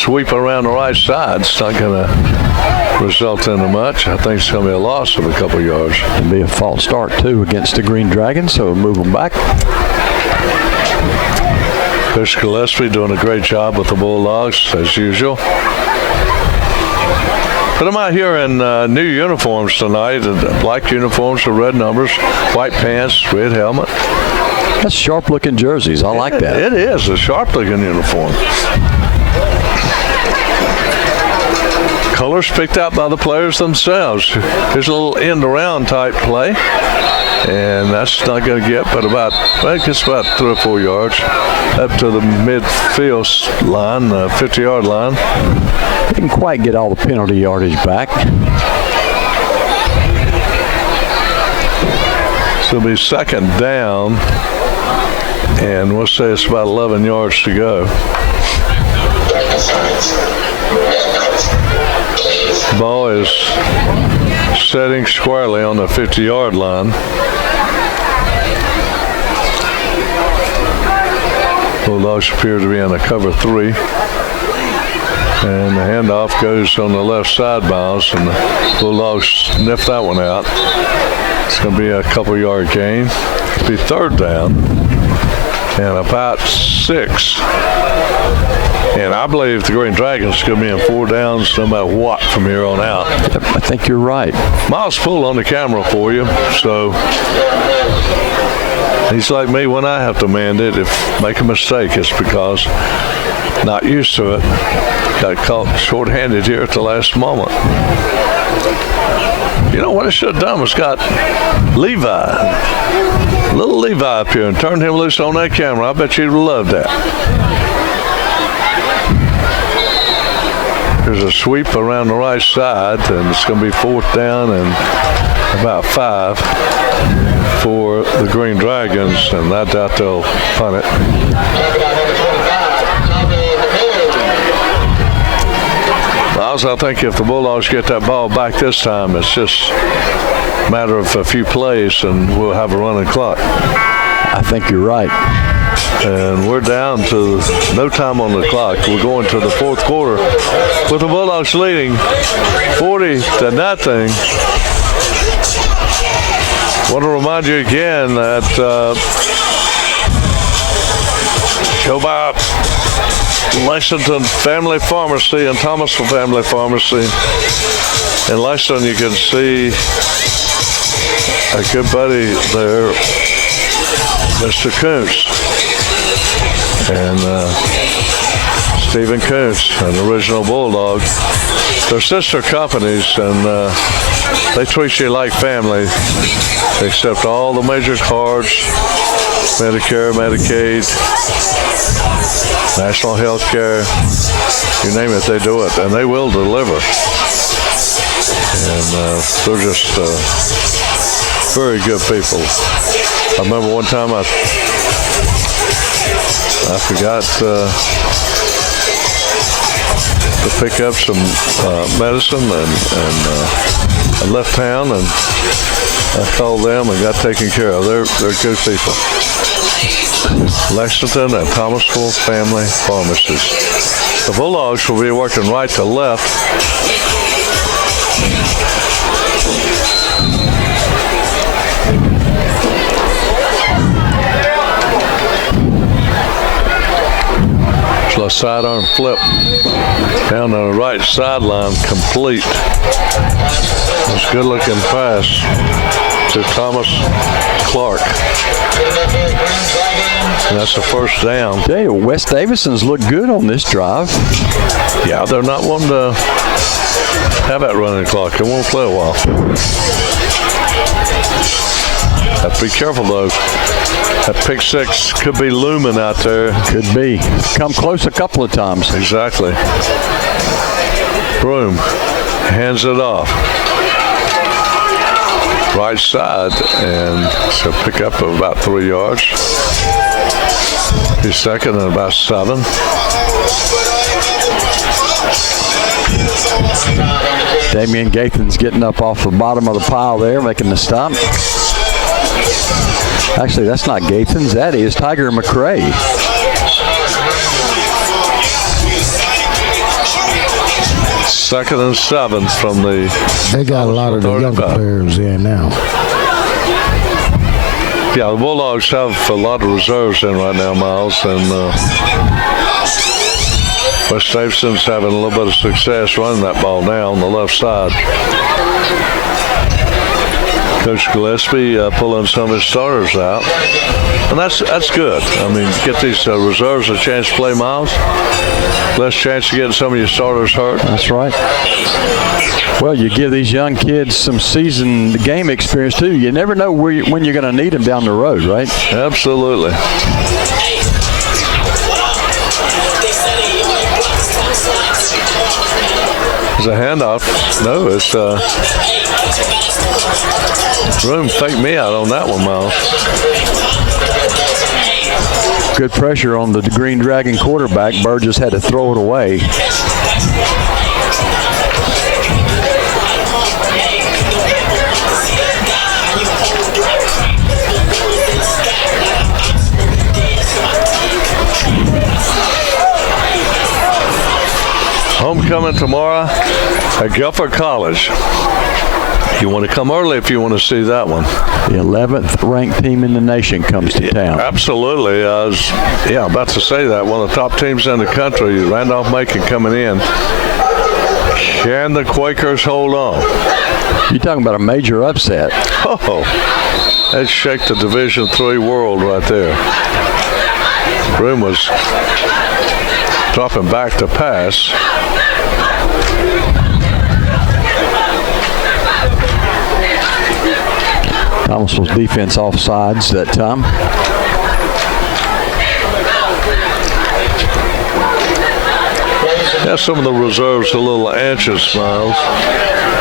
sweep around the right side. It's not going to result in much. I think it's going to be a loss of a couple yards. It'll be a false start, too, against the Green Dragons, so we'll move them back. Coach Gillespie doing a great job with the Bulldogs, as usual. Put them out here in new uniforms tonight, black uniforms with red numbers, white pants, red helmet. That's sharp-looking jerseys. I like that. It is a sharp-looking uniform. Colors picked out by the players themselves. Here's a little end-around type play, and that's not going to get but about, well, it gets about 3 or 4 yards up to the midfield line, 50-yard line. Didn't quite get all the penalty yardage back. So it'll be second down, and we'll say it's about 11 yards to go. Ball is setting squarely on the 50-yard line. Bulldogs appear to be in a cover 3. And the handoff goes on the left side bounce, and the Bulldogs sniff that one out. It's going to be a couple-yard gain. It'll be third down and about 6. And I believe the Green Dragons are going to be in 4 downs no matter what from here on out. I think you're right. Miles pulled on the camera for you, so he's like me when I have to man it. If make a mistake, it's because not used to it. Got caught short-handed here at the last moment. You know what I should have done was got Levi, little Levi up here, and turned him loose on that camera. I bet you'd have loved that. There's a sweep around the right side, and it's going to be 4th down and about 5 for the Green Dragons, and I doubt they'll punt it. I think if the Bulldogs get that ball back this time, it's just a matter of a few plays, and we'll have a running clock. I think you're right. And we're down to no time on the clock. We're going to the 4th quarter with the Bulldogs leading 40-0. I want to remind you again that go by Lexington Family Pharmacy and Thomasville Family Pharmacy. In Lexington, you can see a good buddy there, Mr. Kuntz. And Stephen Kuntz, an original Bulldog. They're sister companies, and they treat you like family. They accept all the major cards, Medicare, Medicaid, National Health Care, you name it, they do it, and they will deliver. And they're just very good people. I remember one time I forgot to pick up some medicine, and I left town, and I called them and got taken care of. They're good people. Lexington and Thomasville Family Pharmacies. The Bulldogs will be working right to left. So a sidearm flip down on the right sideline, complete. It's a good-looking pass to Thomas Clark. And that's the first down. Hey, West Davidson's looked good on this drive. Yeah, they're not one to have that running clock. They won't play a while. Have to be careful, though. That pick 6 could be looming out there. Could be. Come close a couple of times. Exactly. Broom hands it off. Right side, and so pick up of about 3 yards. He's second and about 7. Damian Gathan's getting up off the bottom of the pile there, making the stop. Actually, that's not Gathan's. That is Tiger McRae. 2nd and 7 from the. They got a lot of the younger players in now. Yeah, the Bulldogs have a lot of reserves in right now, Miles, and West Davidson's having a little bit of success running that ball now on the left side. Coach Gillespie pulling some of his starters out, and that's good. I mean, get these reserves a chance to play, Miles. Less chance of getting some of your starters hurt. That's right. Well, you give these young kids some seasoned game experience, too. You never know when you're going to need them down the road, right? Absolutely. It's a handoff. No, it's Room faked me out on that one, Miles. Good pressure on the Green Dragon quarterback. Burgess had to throw it away. Homecoming tomorrow at Guilford College. You want to come early if you want to see that one. The 11th ranked team in the nation comes to town. Absolutely. I was about to say that. One of the top teams in the country, Randolph-Macon coming in. Can the Quakers hold on? You're talking about a major upset. Oh, that'd shake the Division III world right there. Broom was dropping back to pass. Thomasville's defense offsides that time. Yeah, some of the reserves a little anxious, Miles.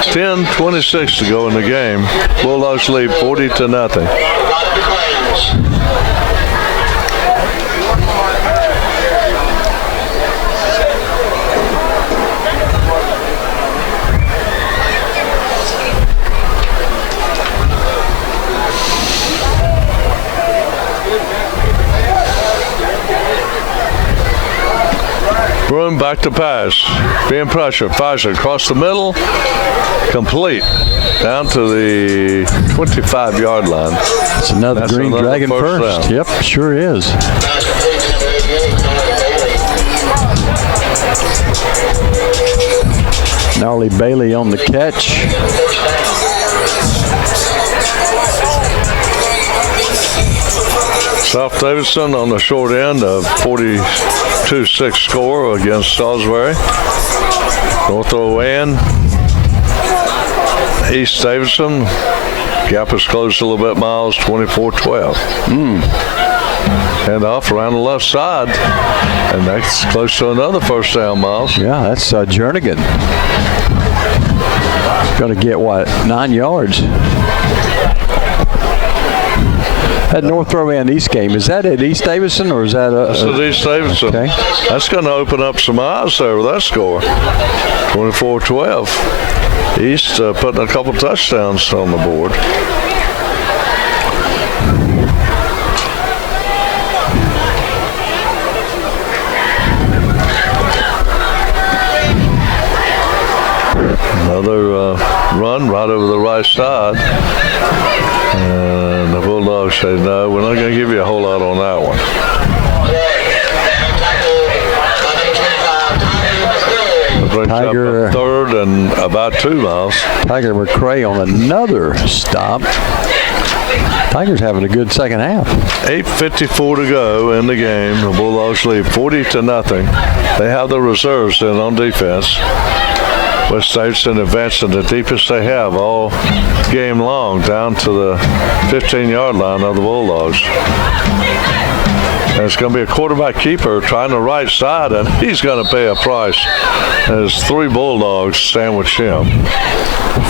10:26 to go in the game. Bulldogs lead 40-0. Broom back to pass. Being pressured. Pfizer across the middle. Complete. Down to the 25-yard line. It's another Green Dragon first. Yep, sure is. Gnarly Bailey on the catch. South Davidson on the short end of 42-6 score against Salisbury. North Owen, East Davidson. Gap is closed a little bit, Miles, 24-12. Hand off around the left side, and that's close to another first down, Miles. Yeah, that's Jernigan. Going to get, 9 yards? That North Rowan East game, is that at East Davidson or is that That's at East Davidson. Okay. That's going to open up some eyes there with that score. 24-12. East putting a couple touchdowns on the board. Another run right over the right side. And the Bulldogs say, no, we're not going to give you a whole lot on that one. Tiger up third and about 2 miles. Tiger McCray on another stop. Tiger's having a good second half. 8:54 to go in the game. The Bulldogs lead 40-0. They have the reserves in on defense. West Davidson advancing the deepest they have all game long down to the 15-yard line of the Bulldogs. And it's going to be a quarterback keeper trying the right side, and he's going to pay a price as 3 Bulldogs sandwich him.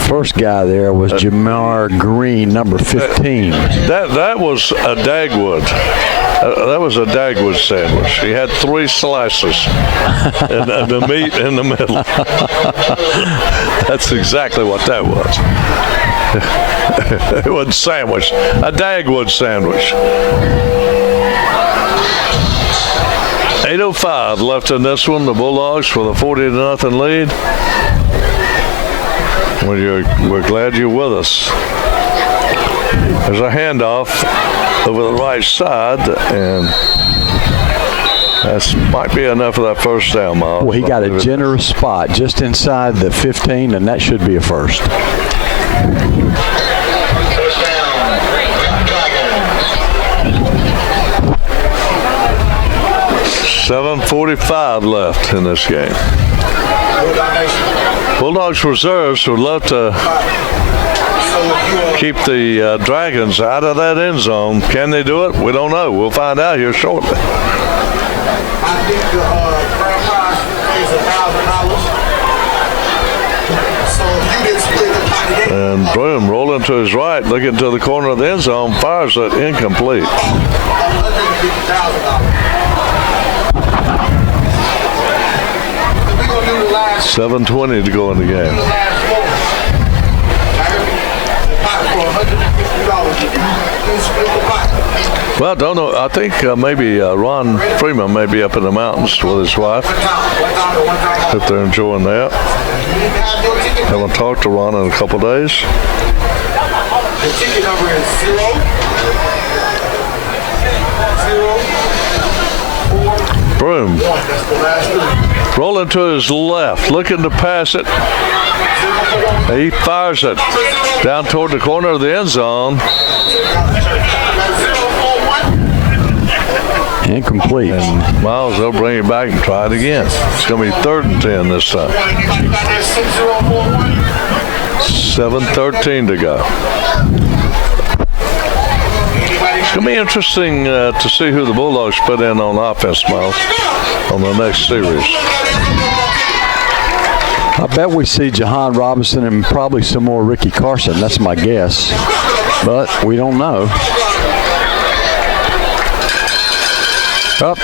First guy there was Jamar Green, number 15. That was a Dagwood. That was a Dagwood sandwich. He had 3 slices and the meat in the middle. That's exactly what that was. It wasn't sandwich. A Dagwood sandwich. 8:05 left in this one. The Bulldogs with a 40-0 lead. We're glad you're with us. There's a handoff over the right side, and that might be enough of that first down, Miles. Well, he got a generous spot just inside the 15, and that should be a first. 7:45 left in this game. Bulldogs reserves would love to keep the Dragons out of that end zone. Can they do it? We don't know. We'll find out here shortly. I think the grand prize is $1,000. So if you didn't split the pot, and Broom rolling to his right, looking to the corner of the end zone, fires it incomplete. $7:20 to go in the game. Well, don't know. I think maybe Ron Freeman may be up in the mountains with his wife. If they're enjoying that. Haven't talked to Ron in a couple days. The ticket number is 0-0-4-1. Broom That's the last three. rolling to his left, looking to pass it. He fires it down toward the corner of the end zone. Incomplete. And Miles, they'll bring it back and try it again. It's going to be 3rd and 10 this time. 7:13 to go. It's going to be interesting to see who the Bulldogs put in on offense, Miles, on the next series. I bet we see Jahan Robinson and probably some more Ricky Carson. That's my guess. But we don't know. Up.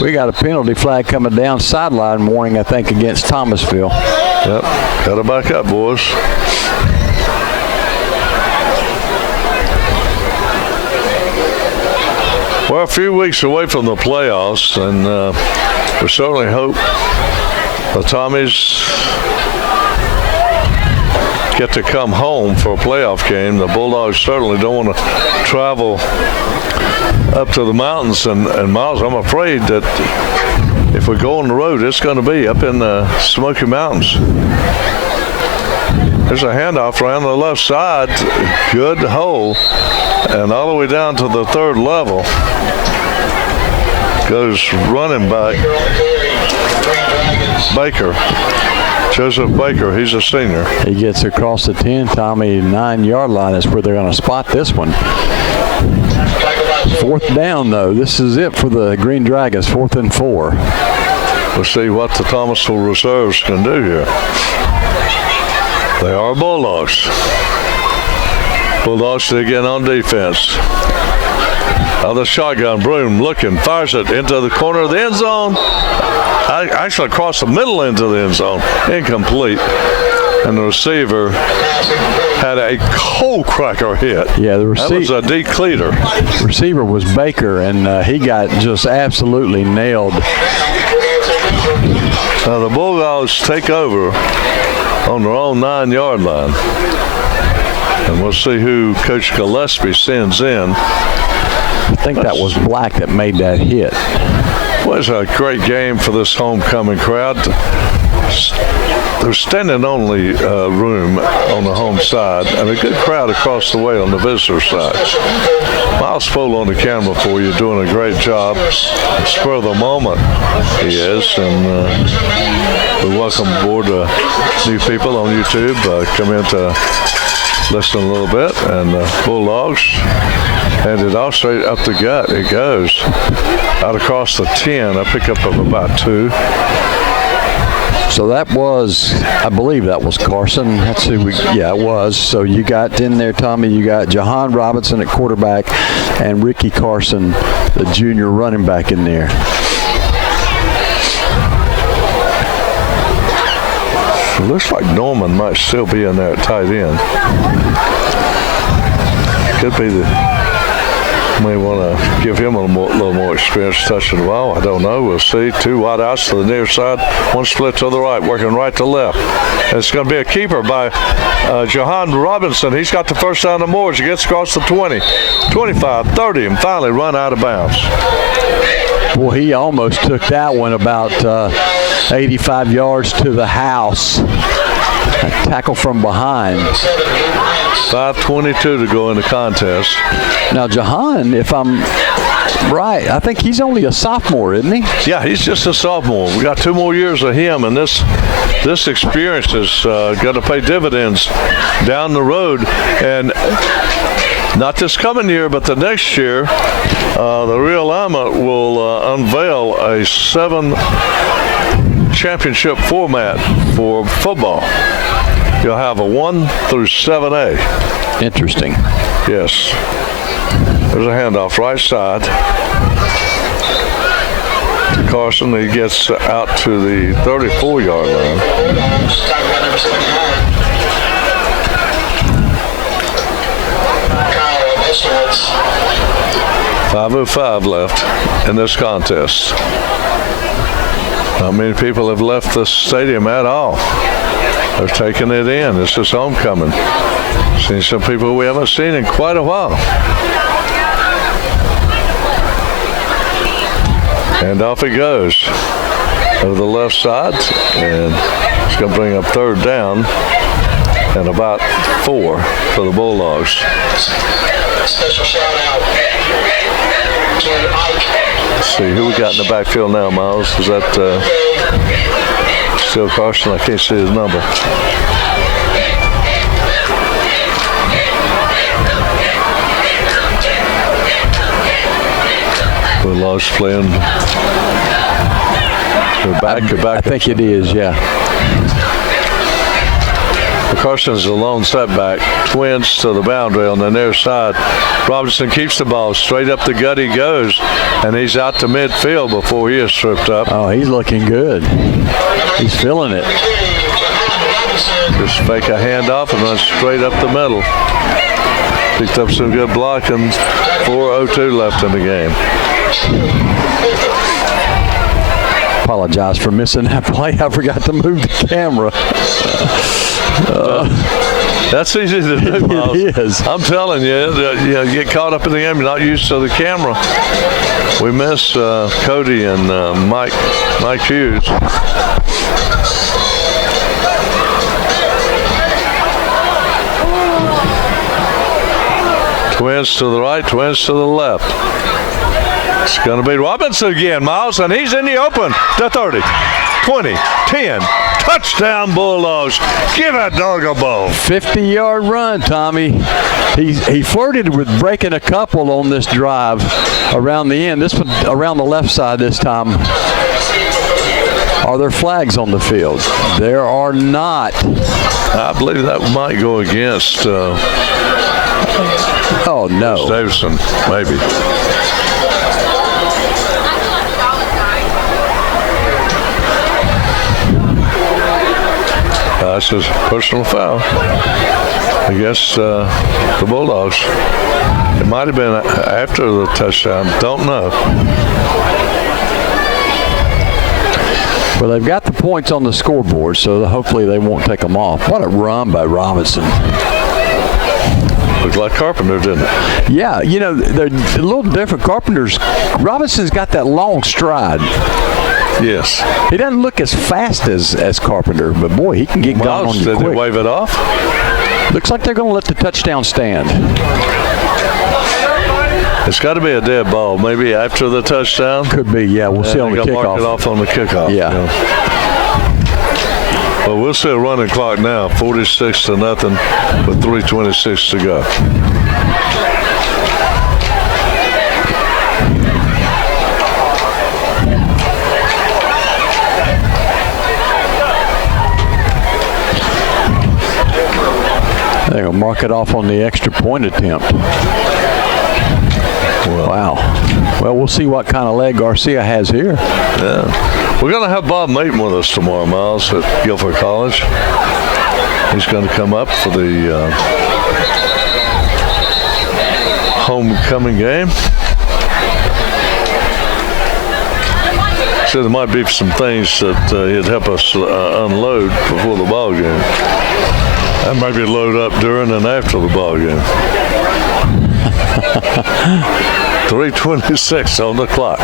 We got a penalty flag coming down sideline warning, I think, against Thomasville. Yep. Got to back up, boys. We're a few weeks away from the playoffs, and we certainly hope the Tommies get to come home for a playoff game. The Bulldogs certainly don't want to travel up to the mountains, and Miles, I'm afraid that if we go on the road, it's going to be up in the Smoky Mountains. There's a handoff around the left side, good hole, and all the way down to the 3rd level goes running back Baker. Joseph Baker, he's a senior. He gets across the 10, Tommy, 9-yard line is where they're going to spot this one. 4th down, though. This is it for the Green Dragons, 4th and 4. We'll see what the Thomasville reserves can do here. They are Bulldogs. Bulldogs again on defense. The shotgun, Broom looking, fires it into the corner of the end zone. Actually across the middle into the end zone. Incomplete. And the receiver had a cold cracker hit. Yeah, that was a decleater. The receiver was Baker, and he got just absolutely nailed. Now the Bulldogs take over on their own 9-yard line. And we'll see who Coach Gillespie sends in. I think that was Black that made that hit. Was a great game for this homecoming crowd. There's standing only room on the home side, and a good crowd across the way on the visitor side. Miles Pohl on the camera for you, doing a great job. Spur of the moment he is, and we welcome aboard new people on YouTube. Come in to listen a little bit, and Bulldogs hand it off straight up the gut. It goes out across the 10, a pickup of about 2. So that was, I believe that was Carson. That's who yeah, it was. So you got in there, Tommy, you got Jahan Robinson at quarterback and Ricky Carson, the junior running back in there. It looks like Norman might still be in there at tight end. Could be the May want to give him a little more experience touching the ball. I don't know. We'll see. 2 wide outs to the near side, 1 split to the right, working right to left. And it's going to be a keeper by Jahan Robinson. He's got the first down to Moores. He gets across the 20, 25, 30, and finally run out of bounds. Boy, he almost took that one about 85 yards to the house. A tackle from behind. 5:22 to go in the contest. Now, Jahan, if I'm right, I think he's only a sophomore, isn't he? Yeah, he's just a sophomore. We got 2 more years of him, and this experience is going to pay dividends down the road. And not this coming year, but the next year, the realignment will unveil a 7 championship format for football. You'll have a 1 through 7A. Interesting. Yes. There's a handoff right side to Carson. He gets out to the 34-yard line. 5:05 left in this contest. Not many people have left the stadium at all. They're taking it in. This is homecoming. Seen some people we haven't seen in quite a while. And off it goes over the left side, and it's going to bring up 3rd down and about 4 for the Bulldogs. Special shout out to Ike. Let's see who we got in the backfield now, Miles. Is that still Carson? I can't see his number. Bulldogs playing. Back. I think it is, yeah. Carson's a lone setback. Twins to the boundary on the near side. Robinson keeps the ball. Straight up the gut he goes, and he's out to midfield before he is tripped up. Oh, he's looking good. He's feeling it. Just fake a handoff and run straight up the middle. Picked up some good blocking. 4:02 left in the game. Apologize for missing that play. I forgot to move the camera. That's easy to do, Miles. It is. I'm telling you, you get caught up in the game. You're not used to the camera. We miss Cody and Mike Hughes. Twins to the right, twins to the left. It's going to be Robinson again, Miles, and he's in the open. To 30, 20, 10. Touchdown, Bulldogs. Give that dog a ball. 50-yard run, Tommy. He flirted with breaking a couple on this drive around the end. This one around the left side this time. Are there flags on the field? There are not. I believe that might go against oh, no. Davidson, maybe. That's a personal foul against the Bulldogs. It might have been after the touchdown. Don't know. Well, they've got the points on the scoreboard, so hopefully they won't take them off. What a run by Robinson. Looked like Carpenter, didn't it? Yeah, you know, they're a little different. Robinson's got that long stride. Yes. He doesn't look as fast as Carpenter, but boy, he can get gone on you quick. Did they wave it off? Looks like they're going to let the touchdown stand. It's got to be a dead ball. Maybe after the touchdown. Could be, yeah. We'll see on the kickoff. Mark it off on the kickoff. Yeah. You know. Well, we'll see a running clock now, 46-0 with 3:26 to go. They're going to mark it off on the extra point attempt. Wow. Well, we'll see what kind of leg Garcia has here. Yeah. We're going to have Bob Maton with us tomorrow, Miles, at Guilford College. He's going to come up for the homecoming game. So there might be some things that he'd help us unload before the ball game. And maybe load up during and after the ball game. 3:26 on the clock.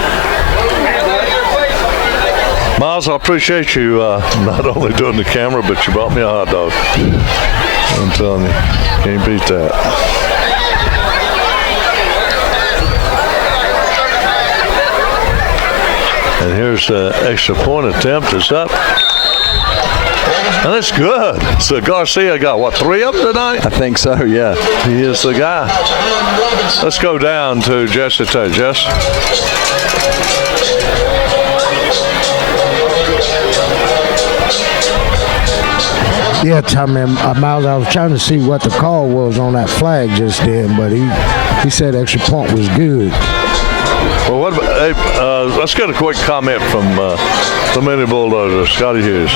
Miles, I appreciate you not only doing the camera, but you brought me a hot dog. I'm telling you, can't beat that. And here's the extra point attempt. It's up. And it's good. So Garcia got, what, 3 of them tonight? I think so, yeah. He is the guy. Let's go down to Jesse Tate. Jess? Yeah, Tommy, Miles, I was trying to see what the call was on that flag just then, but he said extra point was good. Well, what about, hey, let's get a quick comment from the mini Bulldozer, Scotty Hughes.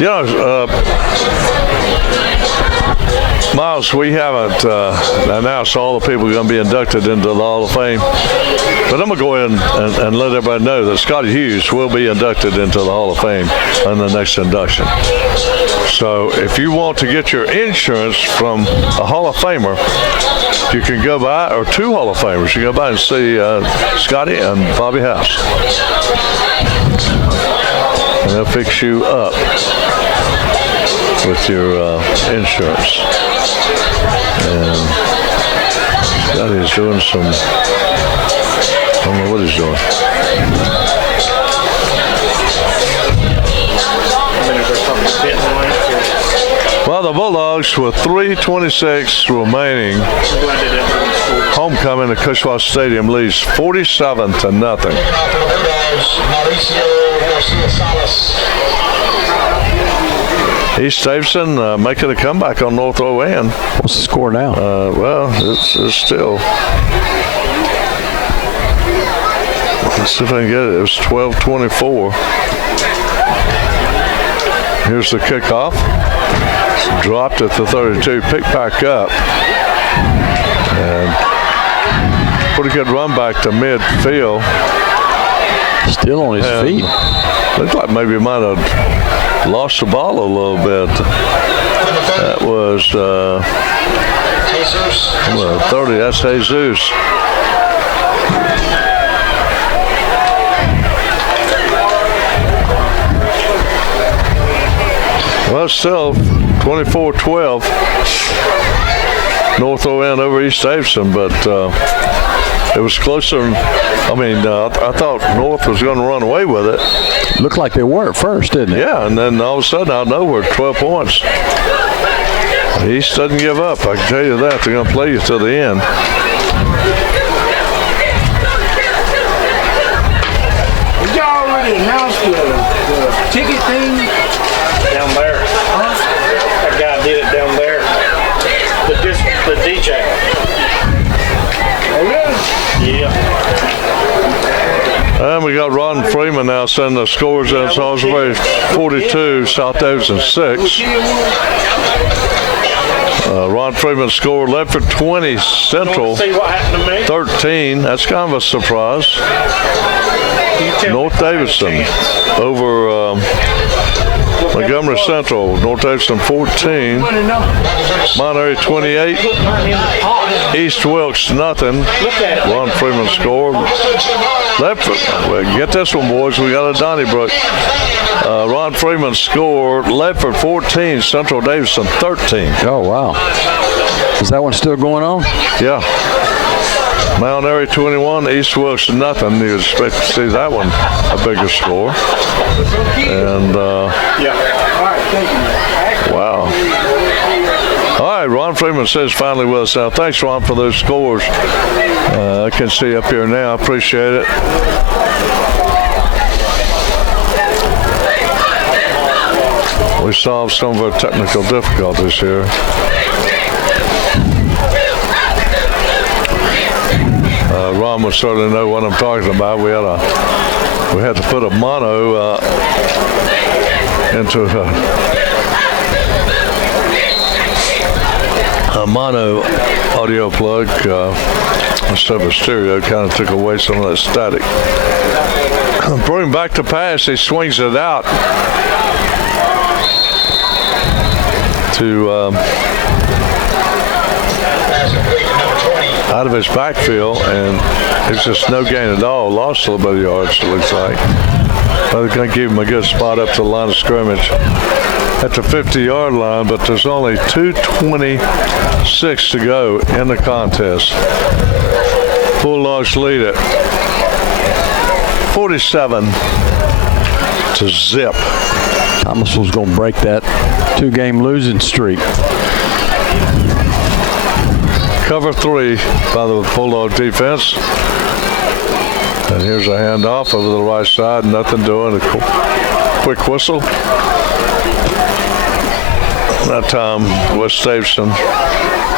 You know, Miles, we haven't announced all the people who are going to be inducted into the Hall of Fame. But I'm going to go ahead and let everybody know that Scotty Hughes will be inducted into the Hall of Fame in the next induction. So if you want to get your insurance from a Hall of Famer, you can go by, or 2 Hall of Famers. You go by and see Scotty and Bobby House. And they'll fix you up with your insurance. And Scotty's doing some, I don't know what he's doing. Well, the Bulldogs with 3:26 remaining, homecoming at Cushwa Stadium leads 47-0. East Davidson making a comeback on North OAN. What's the score now? Well, it's still. Let's see if I can get it. It was 12-24. Here's the kickoff. It's dropped at the 32. Picked back up. And pretty good run back to midfield. Still on his feet. Looked like maybe he might have lost the ball a little bit. That was 30. That's Jesus. Well, still 24-12. North OAN over East Davidson, but it was closer. I mean, I thought North was going to run away with it. Looked like they were at first, didn't it? Yeah, and then all of a sudden, out of nowhere, 12 points. East doesn't give up. I can tell you that. They're going to play you to the end. Did y'all already announce the ticket thing? Down there. Huh? That guy did it down there. The DJ. Oh, really? Yeah. And we got Ron Freeman now sending the scores in. Thomasville 42, South Davidson 6. Ron Freeman scored. Ledford 20, Central 13. That's kind of a surprise. North Davidson over Montgomery Central. North Davidson 14. Monterey 28. East Wilkes nothing. Ron Freeman scored. Ledford, well, get this one, boys. We got a Donnybrook. Ron Freeman scored. Ledford 14. Central Davidson 13. Oh, wow. Is that one still going on? Yeah. Mount Airy 21, East Wilkes nothing. You would expect to see that one a bigger score. And wow. All right, Ron Freeman says finally with us now. Thanks, Ron, for those scores. I can see up here now. I appreciate it. We solved some of our technical difficulties here. Ron would certainly know what I'm talking about. We had to put a mono into a mono audio plug instead of a stereo. Kind of took away some of that static. Broom back to pass. He swings it out to out of his backfield, and it's just no gain at all. Lost a little bit of yards, it looks like. They're going to give him a good spot up to the line of scrimmage at the 50-yard line, but there's only 2:26 to go in the contest. Bulldogs lead it 47-0. Thomasville's going to break that 2-game losing streak. Cover 3 by the Bulldog defense. And here's a handoff over the right side. Nothing doing. A quick whistle. That time, West Davidson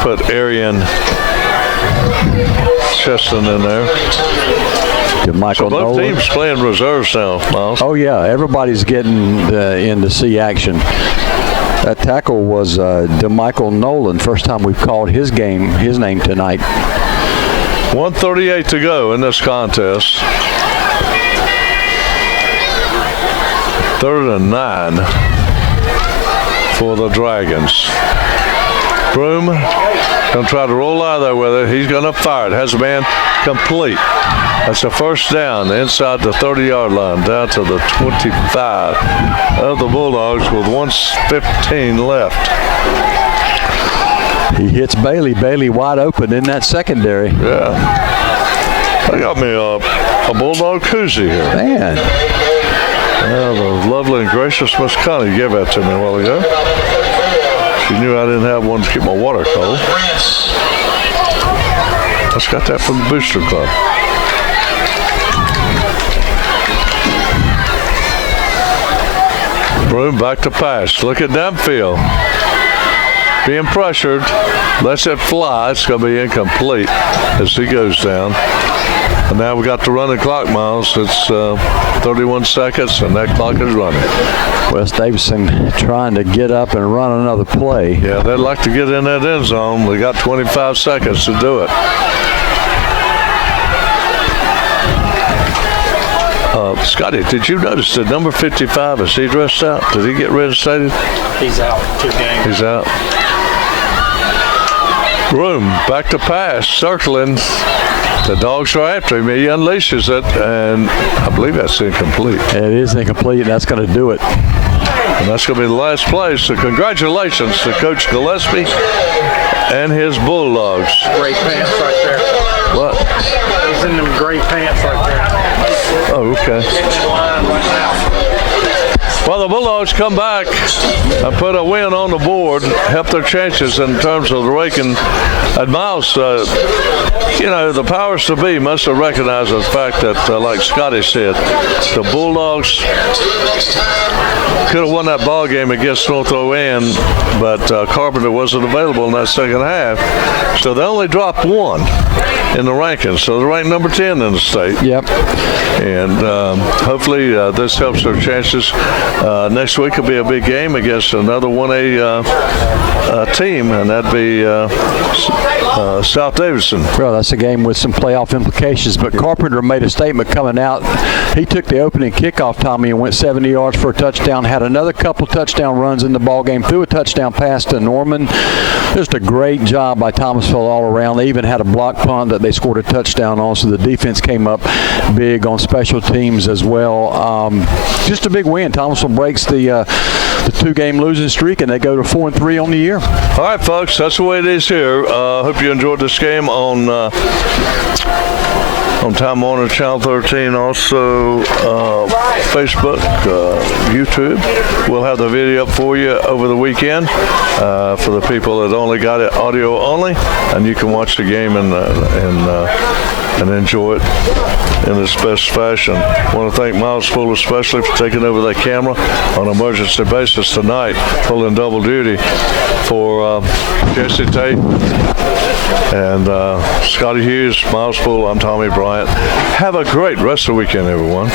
put Arian Cheston in there. Michael so both Nolan. teams playing reserves now, Miles. Oh, yeah. Everybody's getting in to see action. That tackle was Michael Nolan. First time we've called his name tonight. 1:38 to go in this contest. 3rd and 9 for the Dragons. Broom gonna try to roll out there with it. He's gonna fire it. Has a man complete. That's a first down inside the 30-yard line, down to the 25 of the Bulldogs with 1:15 left. He hits Bailey. Bailey wide open in that secondary. Yeah. I got me a Bulldog koozie here. Man. Yeah, the lovely and gracious Miss Connie gave that to me a while ago. She knew I didn't have one to keep my water cold. I just got that from the Booster Club. Broom back to pass. Look at downfield. Being pressured. Lets it fly. It's going to be incomplete as he goes down. And now we got the running clock, Miles. It's 31 seconds, and that clock is running. West Davidson trying to get up and run another play. Yeah, they'd like to get in that end zone. We got 25 seconds to do it. Scotty, did you notice that number 55, is he dressed out? Did he get reinstated? He's out 2 games. He's out. Broom back to pass, circling. The Dogs are after him. He unleashes it, and I believe that's incomplete. It is incomplete, and that's going to do it. And that's going to be the last play. So congratulations to Coach Gillespie and his Bulldogs. Gray pants right there. What? He's in them gray pants right there. Oh, okay. Well, the Bulldogs come back and put a win on the board, help their chances in terms of the ranking. And Miles, the powers to be must have recognized the fact that, like Scotty said, the Bulldogs could have won that ball game against North ON, but Carpenter wasn't available in that second half. So they only dropped 1 in the rankings. So they're ranked number 10 in the state. Yep. And hopefully this helps their chances. Next week will be a big game against another 1A team, and that'd be South Davidson. Well, that's a game with some playoff implications, but Carpenter made a statement coming out. He took the opening kickoff, Tommy, and went 70 yards for a touchdown, had another couple touchdown runs in the ball game, threw a touchdown pass to Norman. Just a great job by Thomasville all around. They even had a block punt that they scored a touchdown on, so the defense came up big on special teams as well. Just a big win. Thomasville breaks the 2-game losing streak, and they go to 4-3 on the year. All right, folks, that's the way it is here. Hope you enjoyed this game on Time Warner Channel 13, also Facebook, YouTube. We'll have the video up for you over the weekend for the people that only got it audio only, and you can watch the game and enjoy it in its best fashion. I want to thank Miles Poole especially for taking over that camera on an emergency basis tonight, pulling double duty for Jesse Tate and Scotty Hughes, Miles Poole. I'm Tommy Bryant. Have a great rest of the weekend, everyone.